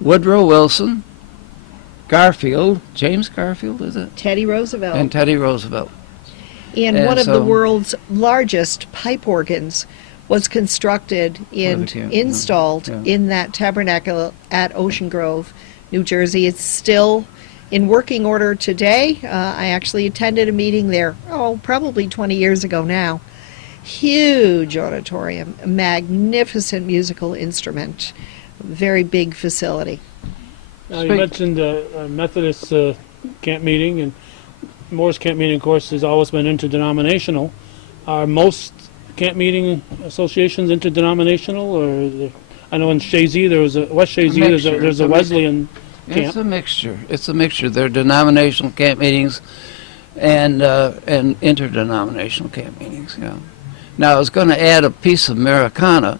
Woodrow Wilson, Garfield, James Garfield, is it? Teddy Roosevelt. And Teddy Roosevelt. And one of the so- world's largest pipe organs was constructed and the camp, yeah. installed Yeah. in that tabernacle at Ocean Grove, New Jersey. It's still in working order today. I actually attended a meeting there, probably 20 years ago now. Huge auditorium, a magnificent musical instrument, very big facility. Now, you mentioned Methodist camp meeting, and Mooers Camp Meeting, of course, has always been interdenominational. Are most camp meeting associations interdenominational, or I know in Shazy there was a West Shazy there's a Wesleyan camp. It's a mixture. It's a mixture. There are denominational camp meetings and interdenominational camp meetings. Yeah. Now I was going to add a piece of Americana.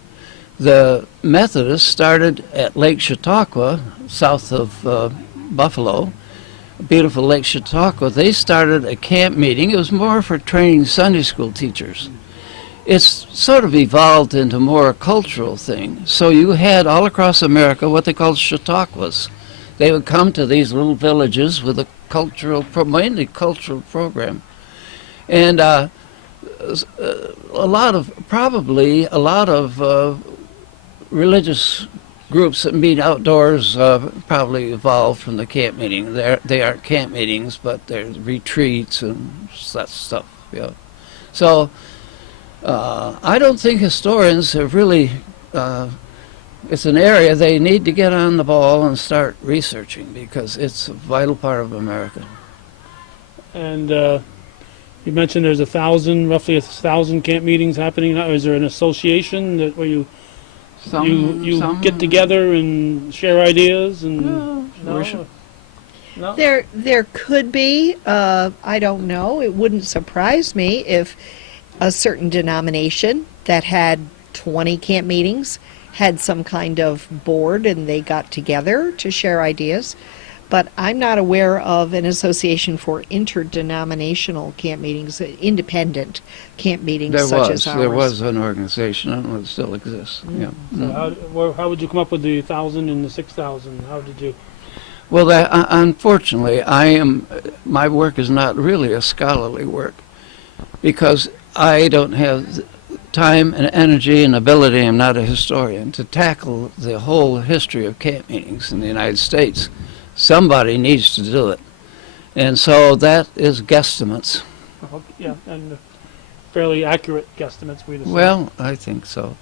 The Methodists started at Lake Chautauqua, south of Buffalo, beautiful Lake Chautauqua. They started a camp meeting. It was more for training Sunday school teachers. It's sort of evolved into more a cultural thing. So you had all across America what they called Chautauquas. They would come to these little villages with a mainly cultural program. And a lot of religious groups that meet outdoors probably evolved from the camp meeting. They aren't camp meetings, but they're retreats and that stuff. Yeah. So I don't think historians have really. It's an area they need to get on the ball and start researching, because it's a vital part of America. And you mentioned there's roughly 1,000 camp meetings happening now. Is there an association where you get together and share ideas and worship. No? There could be. I don't know. It wouldn't surprise me if a certain denomination that had 20 camp meetings had some kind of board and they got together to share ideas. But I'm not aware of an association for interdenominational camp meetings, independent camp meetings such as ours. There was an organization. I don't know if it still exists. Yeah. So how would you come up with the 1,000 and the 6,000? How did you? Well, unfortunately, my work is not really a scholarly work, because I don't have time and energy and ability, I'm not a historian, to tackle the whole history of camp meetings in the United States. Somebody needs to do it. And so that is guesstimates. Yeah, and fairly accurate guesstimates, we'd assume. Well, I think so.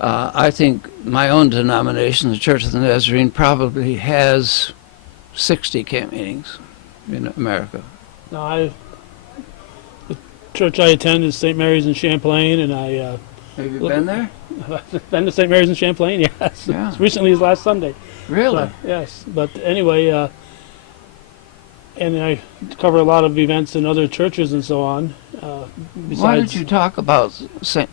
I think my own denomination, the Church of the Nazarene, probably has 60 camp meetings in America. No, the church I attend is St. Mary's in Champlain, and I Have you been there? been to St. Mary's in Champlain, yes. Yeah. As recently as last Sunday. Really? So, yes, but anyway, and I cover a lot of events in other churches and so on. Besides, Why did you talk about,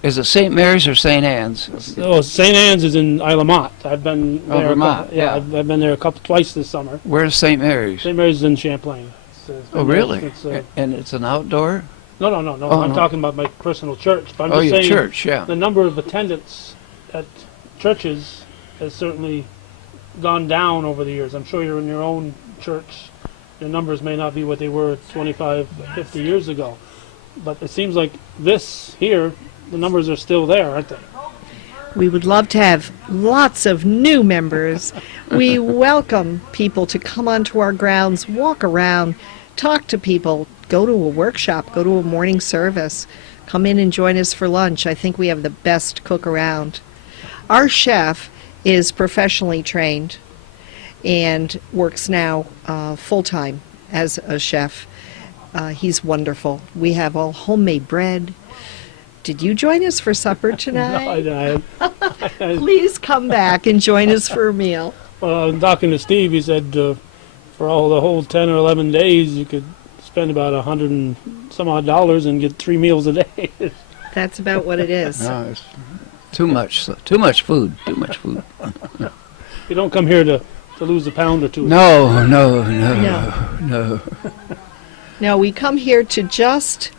is it St. Mary's or St. Anne's? Oh, St. Anne's is in Isle of Mont. I've been there. Vermont, yeah. I've been there twice this summer. Where's St. Mary's? St. Mary's is in Champlain. Oh, really? It's, And it's an outdoor? no. Oh, I'm no. talking about my personal church. But I'm Oh, just your saying church, yeah. the number of attendants at churches has certainly gone down over the years. I'm sure you're in your own church. Your numbers may not be what they were 25, 50 years ago. But it seems like this here, the numbers are still there, aren't they? We would love to have lots of new members. We welcome people to come onto our grounds, walk around, talk to people, go to a workshop, go to a morning service, come in and join us for lunch. I think we have the best cook around. Our chef is professionally trained and works now full-time as a chef. He's wonderful. We have all homemade bread. Did you join us for supper tonight? No, Please come back and join us for a meal. Well, talking to Steve, he said for all the whole 10 or 11 days, you could spend about $100 and some odd and get 3 meals a day. That's about what it is. No, it's too much food. Too much food. You don't come here to lose a pound or two. No. No, we come here to just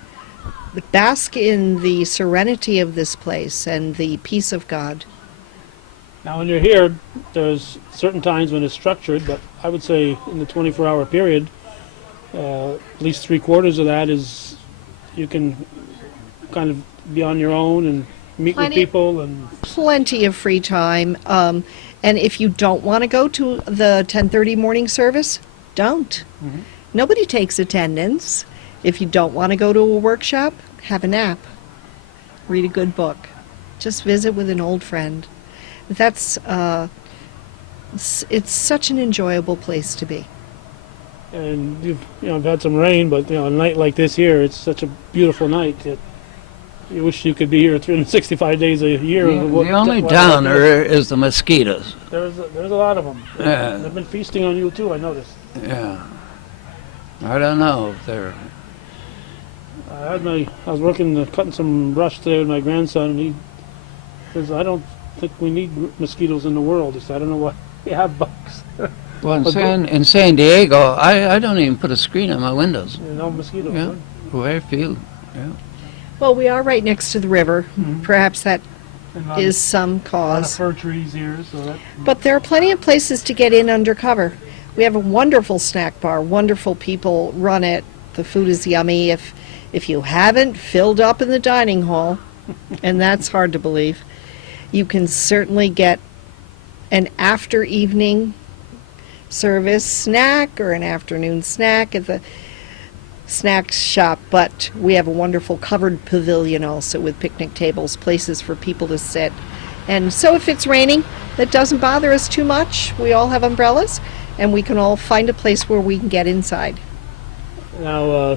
bask in the serenity of this place and the peace of God. Now, when you're here, there's certain times when it's structured, but I would say in the 24-hour period, at least 3/4 of that is you can kind of be on your own and meet with people. And Plenty of free time. And if you don't want to go to the 10:30 morning service, don't. Mm-hmm. Nobody takes attendance. If you don't want to go to a workshop, have a nap. Read a good book. Just visit with an old friend. That's it's such an enjoyable place to be. And I've had some rain, but a night like this here, it's such a beautiful night that you wish you could be here 365 days a year. The only downer is the mosquitoes. There's a lot of them. Yeah. They've been feasting on you too, I noticed. Yeah. I don't know if they're... I was working cutting some brush today with my grandson, and he says, "I don't think we need mosquitoes in the world." He said, "I don't know why we have bugs." Well, in San Diego, I don't even put a screen on my windows. No mosquitoes. Yeah. Huh? Very few. Yeah. Well, we are right next to the river. Mhm. Perhaps that And a lot is some of cause. fir trees here, so that. But there are plenty of places to get in undercover. We have a wonderful snack bar. Wonderful people run it. The food is yummy. If you haven't filled up in the dining hall, and that's hard to believe, you can certainly get an after evening service snack or an afternoon snack at the snack shop. But we have a wonderful covered pavilion also with picnic tables, places for people to sit. And so if it's raining, that doesn't bother us too much. We all have umbrellas, and we can all find a place where we can get inside. Now,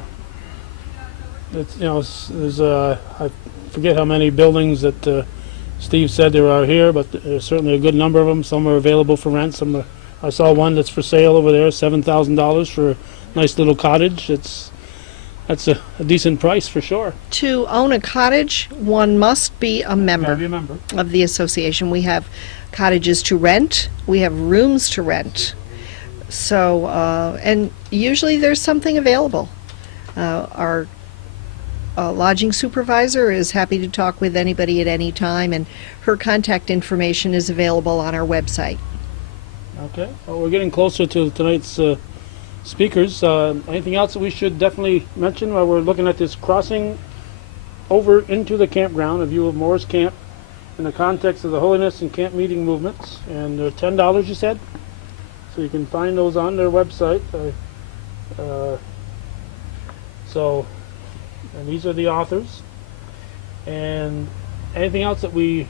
there's I forget how many buildings that Steve said there are here, but there's certainly a good number of them. Some are available for rent. I saw one that's for sale over there, $7,000 for a nice little cottage. That's a decent price for sure. To own a cottage, one must be a Gotta member be a member. of the association. We have cottages to rent. We have rooms to rent. So, and usually there's something available. Our lodging supervisor is happy to talk with anybody at any time, and her contact information is available on our website. Okay. Well, we're getting closer to tonight's speakers. Anything else that we should definitely mention while we're looking at this crossing over into the campground, a view of Mooers Camp in the context of the Holiness and Camp Meeting movements? And they're $10, you said? So you can find those on their website. And these are the authors. And anything else that we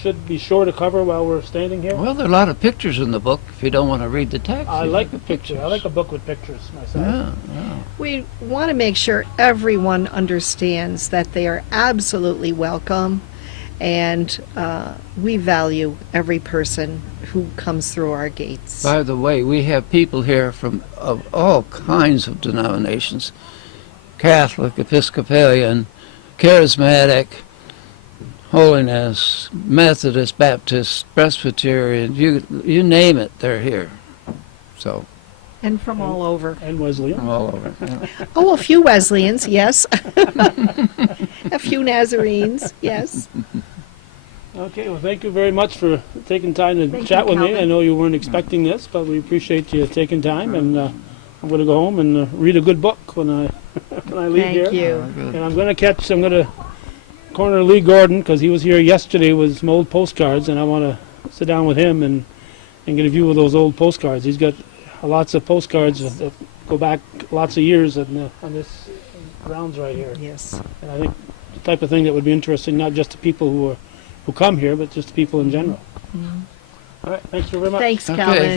should be sure to cover while we're standing here? Well, there are a lot of pictures in the book if you don't want to read the text. I you like look the at picture. I like a book with pictures myself. Yeah. We want to make sure everyone understands that they are absolutely welcome, and we value every person who comes through our gates. By the way, we have people here of all kinds of denominations. Catholic, Episcopalian, Charismatic, Holiness, Methodist, Baptist, Presbyterian, you name it, they're here. So, And from all over. And Wesleyan. from all over. Yeah. Oh, a few Wesleyans, yes. A few Nazarenes, yes. Okay, well, thank you very much for taking time to Thank chat you, with me. Calvin. I know you weren't expecting this, but we appreciate you taking time, and I'm going to go home and read a good book when I when I leave here. Thank you. Good. And I'm going to corner Lee Gordon, because he was here yesterday with some old postcards, and I want to sit down with him and get a view of those old postcards. He's got lots of postcards that go back lots of years on this grounds right here. Yes. And I think the type of thing that would be interesting, not just to people who come here, but just to people in general. All right, thanks very much. Thanks, Okay, Calvin. thank